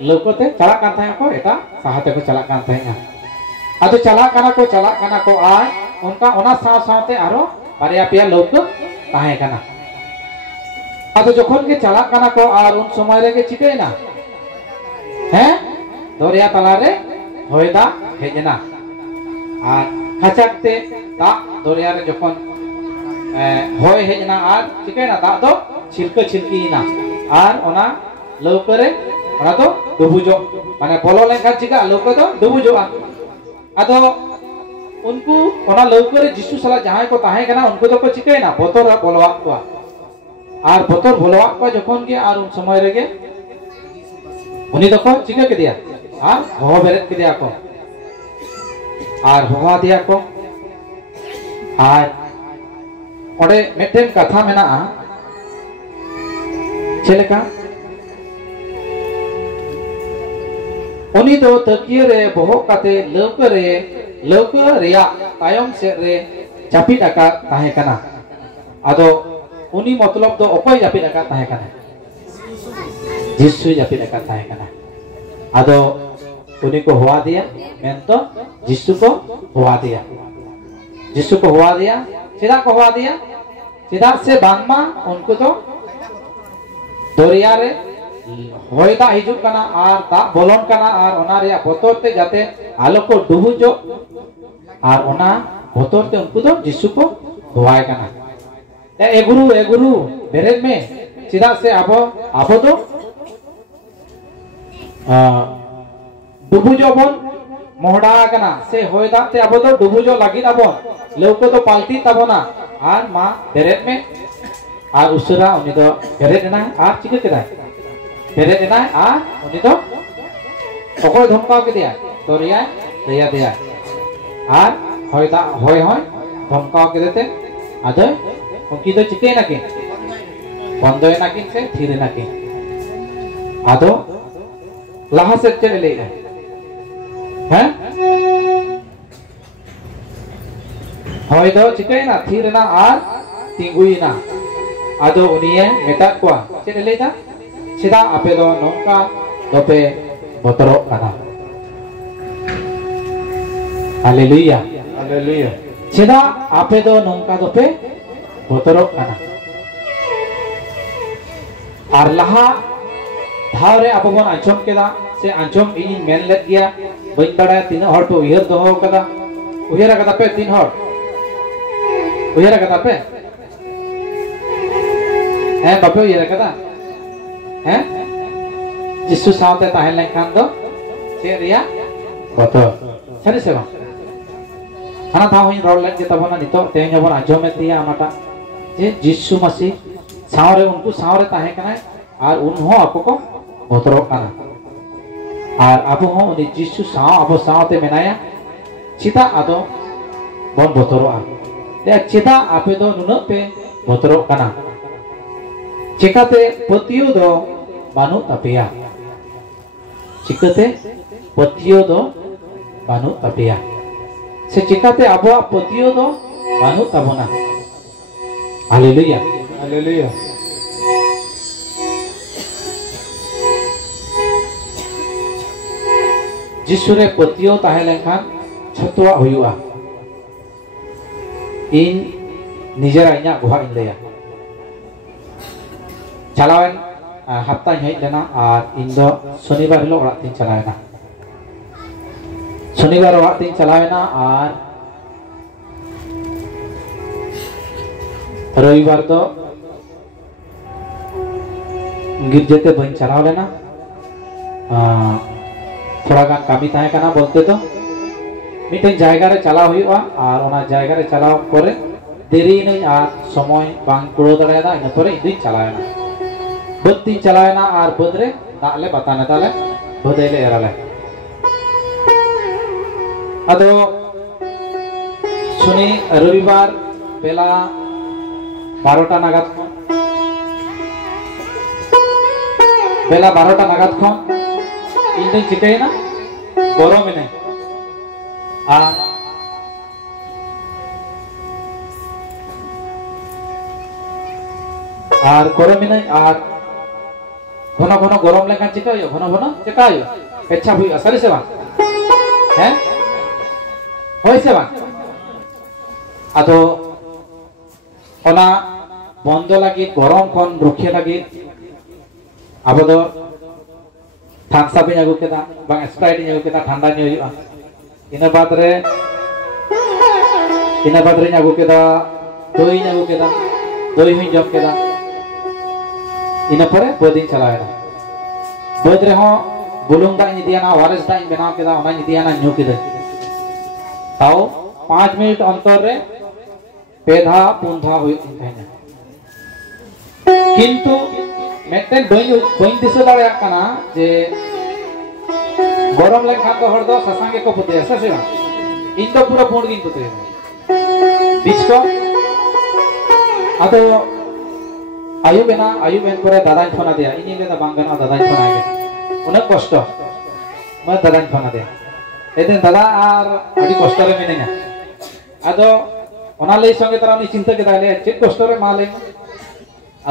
लोकोते चला कान ताया को एटा साहते को चला कान ताया आदो चला काना को आय उनका ओना साव सावते आरो बारिया पिया लोक ताहे काना आदो जखन के चला काना को आर उन समय रे के चिकेना हैं दरिया तला रे होयदा हेजना आर खाचाकते दा दरिया रे जखन होय हेजना आर चिकेना दा दो छिलके छिलकीना आर ओना लौकरे ओना तो डुबुजो माने बोलो लेखा चिका लौक तो डुबुजो आदो उनको ओना लौकरे जिसु सला जहां को ताहे कना उनको तो को चिकेना बोतर बोलवा को आर बोतर बोलवा को जखन के आर उन समय रे के उनी तो को चिका के दिया आर हो बेरे के दिया को आर होवा दिया को आर ओडे मेटेन कथा मेना चलेका उनी दो तकिए रे बहो काते लौक रेया तायम से रे जापी डाका ताहे कना आदो उनी मतलब दो ओकोय जापी डाका ताहे कना जिसु जापी डाका ताहे कना आदो उनी को हुआ दिया मैं तो जिसु को हुआ दिया सीधा को हुआ दिया सीधा से बांगमा उनको तो दरिया रे होयदा हिजुक कना आर दा बोलन कना आर ओना रे बोतोर ते जाते आलो को डुबुजो आर ओना बोतोर ते उनको तो जिसु को हुआय कना ए गुरु बेरेज में सीधा से आबो तो डुबुजो बोन मोहडा कना से होयदा ते आबो तो डुबुजो लागि आबो लौको तो पाल्टी तबोना आर मा बेरेज में आर उसरा उनी तो बेरेज ना आर चिके केदा बेरेज ना आर उनी तो ओकोय धमकाव के दिया दरिया दिया आर होयदा होय धमकाव के देते आदो उनकी तो चिके ना के बंदोयना किन से थीरना किन आदो लाहा से चले ले हैं होय दो चिकैना थीरना आर तिंगुइना आदो उनिये मेता कोआ चले लेदा चिदा आपे दो नोंका दोपे बोतरो काना हालेलुया हालेलुया चिदा आपे दो नोंका दोपे बोतरो काना आर लाहा धावरे आपो बन आंचम केदा से आंचम इन मेन लेत गया बइन बड़ा तीन हर पे उयहर दोहो कदा उयहर कदा पे तीन हर उयहर कदा पे हैं बापे उयहर कदा हैं जिसु सावते ताहेन लेखान दो चे रिया बतो सरी से बा हाना था होइन रोल लेन जेता बना नितो तेन बन आंचम में दिया अनाटा जे जिसु मसी सावरे उनको सावरे ताहे कना और उन्हों आपको को बोतरो काना और आपो हो उनी जिसु साव आपो सावते मेनाया चिता आदो बन बोतरो आ ले चिता आपे दो नुनो पे बोतरो काना चिकाते पतियो दो बानु तपिया चिकाते पतियो दो बानु तपिया से चिकाते आपो पतियो दो बानु तबना हालेलुया हालेलुया जिसुरे पतियो ताहे लेखान छतुआ हुआ इन निजेरा इना गुहा इन लेया चलावन हफ्ता हेज लेना और इन दो शनिवार हिलो ओड़ा तीन चलावेना शनिवार ओड़ा तीन चलावेना और रविवार तो गिरजेते बन चलाव लेना थोड़ा गान कामी ताहे कना बोलते तो मिटेन जायगा रे चलाव हुआ और ओना जायगा रे चलाव करे देरी नहीं आ समय बांग कुड़ो दड़ेदा इन परे इदि चलावेना बत्ती चलावेना और बदरे दाले बताने ताले बदेले एराले अदो सुनी रविवार बेला 12टा नागाद बेला 12टा नागाद खन इन चिकायना गरम में और गरम में और घन घन गरम लेखान चिका घन घन चिका पेच्छा हुई सरी से बांग हैं होय से बांग आदो ओना बंद लगी गरम खन रुखे लगी अब दो थांसा भी आगू केदा बांग स्प्राइट आगू केदा ठंडा नी हुआ इना बाद रे आगू केदा दही आगू केदा दही हुई जम केदा इना परे बदिन चलावेना बद रे हो बुलुंग दा इदियाना वारस दा इन बनाव केदा ओना इदियाना न्यू केदा ताओ 5 मिनट अंतर रे पेधा पुंधा हुई थायना किंतु मेटेन बइन दिसे दाड़ा काना जे गरम लेखान तो हर दो ससांगे को पुते ऐसा से इन तो पूरा पुंड गिन पुते बीच को आदो आयु बेन करे दादा फोना दिया इनी ले दा बांगना दादा फोना आगे उन कष्ट मैं दादा फोना दिया एदेन दादा आर अडी कष्ट रे मिनेना आदो ओना ले संगे तरा उनी चिंता के दाले चेक कष्ट रे माले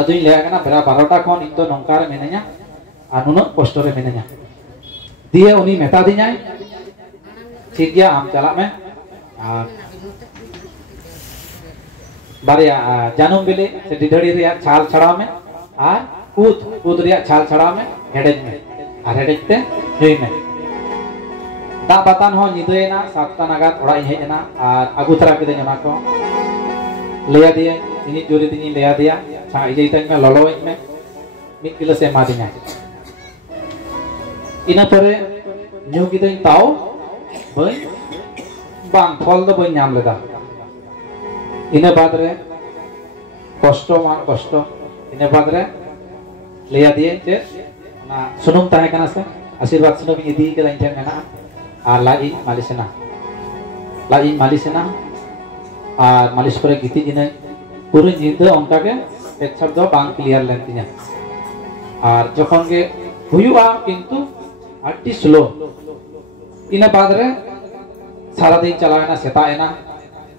आदो इन ले ना बेरा 12टा खन इन तो नंका रे मिनेना आनुन कष्ट रे मिनेना दिए उनी मेता दिनाय ठीक गया आम चला में बारिया जानुम बिले से डिधड़ी रिया छाल छड़ाव में और कूद रिया छाल छड़ाव में हेडेज में और हेडेज ते नुई में दा बतान हो निदेना 7टा नागाद ओड़ा हेजना और आगु तरा के देना को लेया दिए इनी जोरी दिनी लेया दिया छा इजे तक में ललो में 1 किलो से मा दिना इना परे न्यू की दिन ताओ बई बांग फल दो बई नाम लेदा इना बाद रे कष्ट इना बाद रे लेया दिए जे ना सुनुम ताहे कना से आशीर्वाद सुनुम इदी के दाइन ठेन मेना आ लाई मालिसना और मालिश करे गिति जिने पूरे जिंदे उनका के पेच्छाप दो बांग क्लियर लेन तिया और जखन के हुयुआ किंतु अति स्लो इना बाद रे सारा दिन चलाएना सेताएना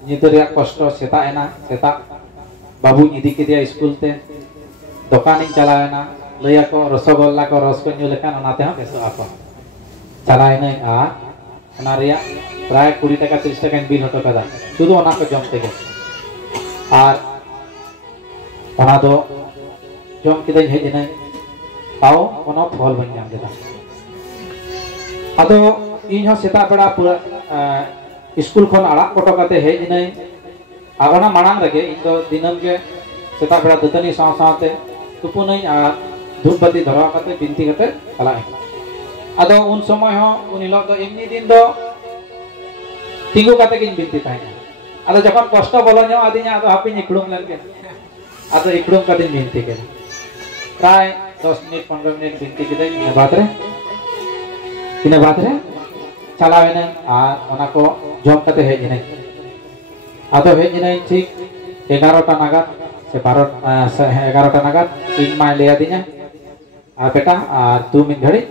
नितरिया कष्ट सेताएना सेता बाबू इदी के दिया स्कूल ते दुकान चलाएना लया को रसगोल्ला को रस को न्यू लेखान ओनाते हम बेसो आको चलाएना आ ओना रिया प्राय 20 টাকা 30 টাকা बिल हटो कदा शुद्ध ओना को जम तेगे और ओना दो जम किदे हेजिना ताओ ओना फल बन जाम देता अदो इन हो सेता बड़ा पूरा स्कूल खन आड़ा कोटो कते हेजिना आ ओना मांग रगे इन दो दिनम के सेता बड़ा दतनी साव सावते तुपुनई आ धूपबत्ती धरा कते बिनती कते चलाए अदो उन समय हो उन हिलो दो एमनी दिन दो तिंगु कते किन बिनती ताइना अदो जखन कष्ट बोलो न्यो आदिना अदो हापि इकड़ुम लेनके अदो इकड़ुम कते बिनती के प्राय 10 मिनट 15 मिनट बिनती के इन बात रे चलावेना आ ओना को जम कते हेजिना अदो हेजिना ठीक 11टा नागाद से 11टा नागाद इन मा ले आदिना आ बेटा और तू मिन घड़ी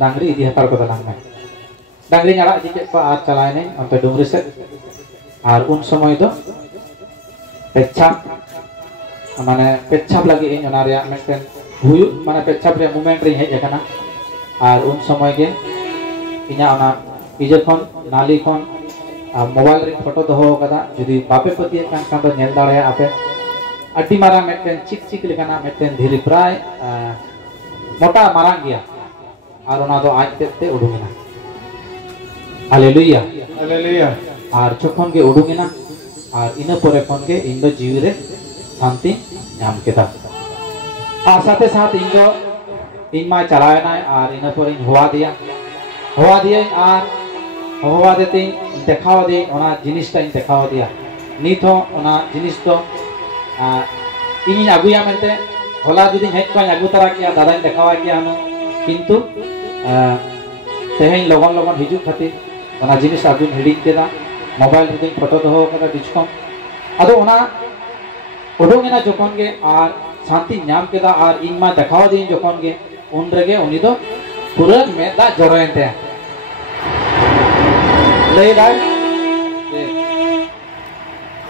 डांगरी इदी हतार को दलांग में डांगरी आड़ा इदी के आ चलाएने अंत डुंगरी से और उन समय दो पेच्छाप माने पेच्छाप लगी इन ओना रे मेंटेन हुयु माने पेच्छाप रे मूवमेंट रे हेज जाना और उन समय के इना ओना इजे खन नाली खन मोबाइल रे फोटो दहो कदा जदी बापे पति कान कान तो नेल दाड़े आपे अड्डी मारा मेंटेन चिक चिक लेकाना मेंटेन धीरे प्राय मोटा मारांग गया और ओना दो आज तेते उडुंगना हालेलुया हालेलुया और जखन के उडुंगना और इना परे खन के इन दो जीव रे शांति नाम केता और साथे साथ इन दो इन मा चलायना और इना पर इन हुआ दिया और हुआ देते देखावा दे ओना जिनिसटा इन देखावा दिया नित हो ओना जिनिस तो इन आगुया मेनते होला जुदी हेज को आगु तरा किया दादा इन देखावा किया हम किंतु तेहेन लगन लगन हिजु खातिर ओना जिनिस आगु हिडिंग केदा मोबाइल रे फोटो दहो कदा डिस्कम अदो ओना ओडोंगेना जखन के और शांति नाम केदा और इन मा देखावा दे जखन के उन रेगे उनी दो पूरा मेदा जरोयनते लई दाय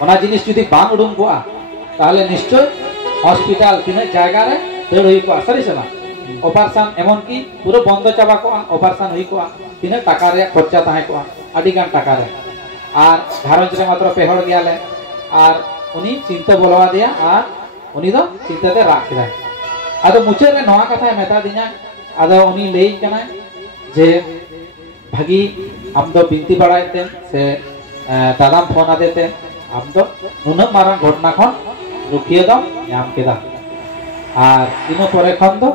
ओना जिनिस जुदी बांग उडुंग कोआ ताहले निश्चय हॉस्पिटल तिना जायगा रे देड़ हुई को सरी से ना ऑपरेशन एमन की पूरा बंद चाबा को ऑपरेशन हुई को तिना टाका रे खर्चा ताहे को आदि गान टाका रे और घरज रे मात्र पेहड़ गयाले और उनी चिंता बोलवा दिया और उनी दो चिंता ते राख किदा आदो मुचे रे नवा कथा मेता दिना आदो उनी लेई कना जे भागी हम दो बिनती बाड़ायते से दादाम फोन आदेते हम दो नुना मारा घटना खन रुकिए दो नाम केदा और इनो परे खन दो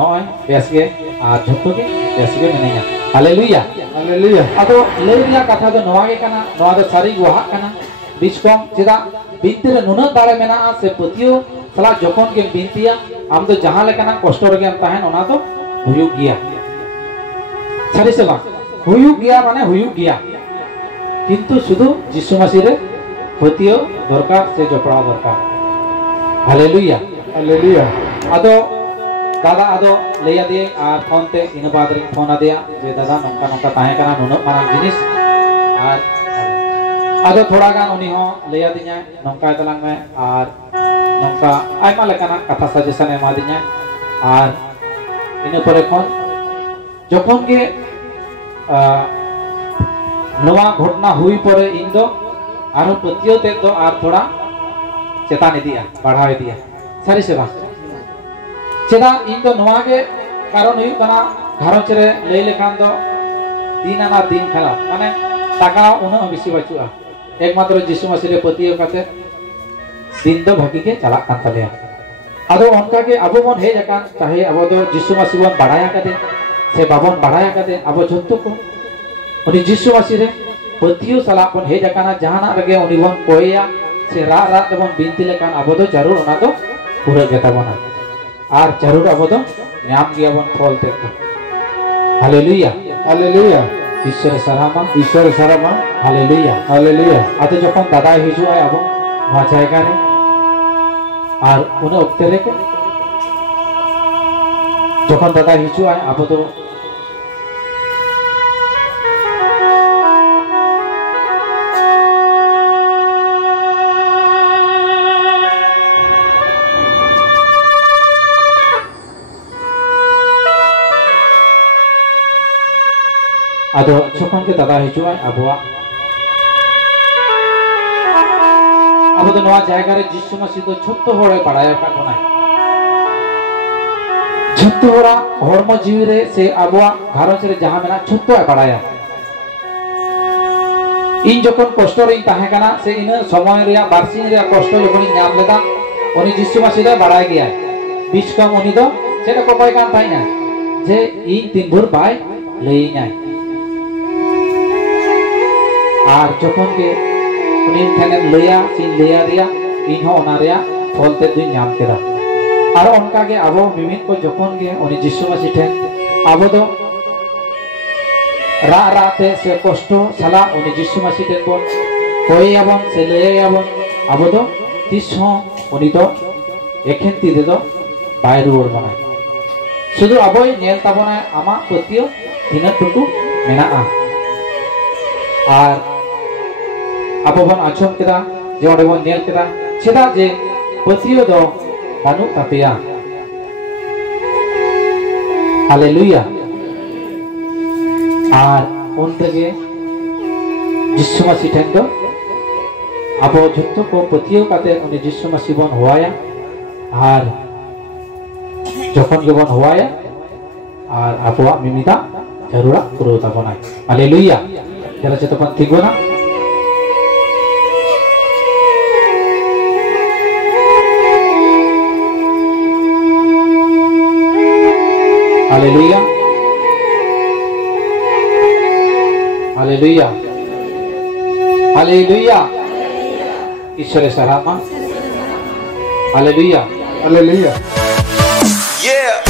नय बेसगे और झुतो के बेसगे मेनेया हालेलुया हालेलुया आदो लेरिया कथा दो नवा के कना नवा दो सारी गुहा कना बिचकम चिदा बिनती रे नुना दाड़े मेना से पतियो सला जखन के बिनतिया हम दो जहां लेकना कष्ट रे हम ताहेन ओना दो हुयु गिया सारी से बा हुयु गिया माने हुयु गिया किंतु शुद्ध जिसु मसीह रे पतियो दरकार से जपड़ा दरकार हालेलुया हालेलुया आदो दादा आदो लेया दे और फोन ते इन बाद रे फोन आदिया जे दादा नंका नंका ताहे कना नुनो मारा जिनिस और आदो थोड़ा गान उनी हो लेया दिया नंका तलांग में और नंका आयमा लेकाना कथा सजेशन एमा दिया और इन परे फोन जखन के नवा घटना हुई परे इन दो आरो पतियो ते दो और थोड़ा चेतावनी दिया बढ़ावे दिया सारी सेवा चेदा इन दो नवा के कारण हुई कना घरच रे लई लेखान दो दिन आना दिन खला माने टाका उना बेसी बचुआ एकमात्र जिसु मसीह रे पतियो काते दिन दो भागी के चला कान तलेया आदो उनका के अबो मन हे जकान चाहे अबो दो जिसु मसीह बन बढ़ाया काते से बाबन बढ़ाया काते अबो जत्तो को उनी जिसु मसीह रे पतियो सला बन हे जकाना जहाना रगे उनी बन कोया से रा रा बन बिनती लेकान अबो दो जरूर ओना दो पूरा गेता बना और जरूर अबो दो नाम गया बन फल ते हालेलुया हालेलुया ईश्वर सरामा हालेलुया हालेलुया आतो जखन दादा हिजुआ अबो मा जायगा रे और उन अक्ते रे जखन दादा हिजुआ अब तो आदो जखन के दादा हिजुआ अब तो नवा जायगा रे जिसु मसीह तो छोटो होड़े पढ़ाया का कोनाय छोटो होड़ा हर्म जीवी रे से अबुआ घारोच रे जहां मेना छोटो पढ़ाया इन जखन कष्ट रे ताहे काना से इन समय रे बारसिन रे कष्ट जखन नाम लेदा उनी जिसु मसीह रे बड़ाय गया बीच कम उनी दो सेटा को पाय कान थाइना जे इन तीन भर बाय लेइनाय और जखन के उनी ठेने लया सिन लया दिया इन हो ओना रे फल ते दुई नाम केदा और उनका के अब मिमित को जखन के उनी जिसु मसीह ठेन अब दो रा राते से कष्ट साला उनी जिसु मसीह ठेन को कोई आबन से लया आबन अब दो तिस हो उनी तो एखेन ती दे दो बाय रुवर बना शुधु अबय नेल ताबना आमा पतियो तिना टुकु मेना और अब बन आचम केदा जे ओडे बन नेल केदा चेदा जे पतियो दो बानु तापेया हालेलुया और उनतेगे जिसु मसीह ठेन दो अब जत्तो को पतियो काते उनी जिसु मसीह बन होवाया और जखन के बन होवाया और अबवा मिमिता जरूरा पुरोता बनाय हालेलुया जरा चेतपन ठीक बना हालेलुया हालेलुया हालेलुया ईश्वर सरामा हालेलुया हालेलुया Yeah.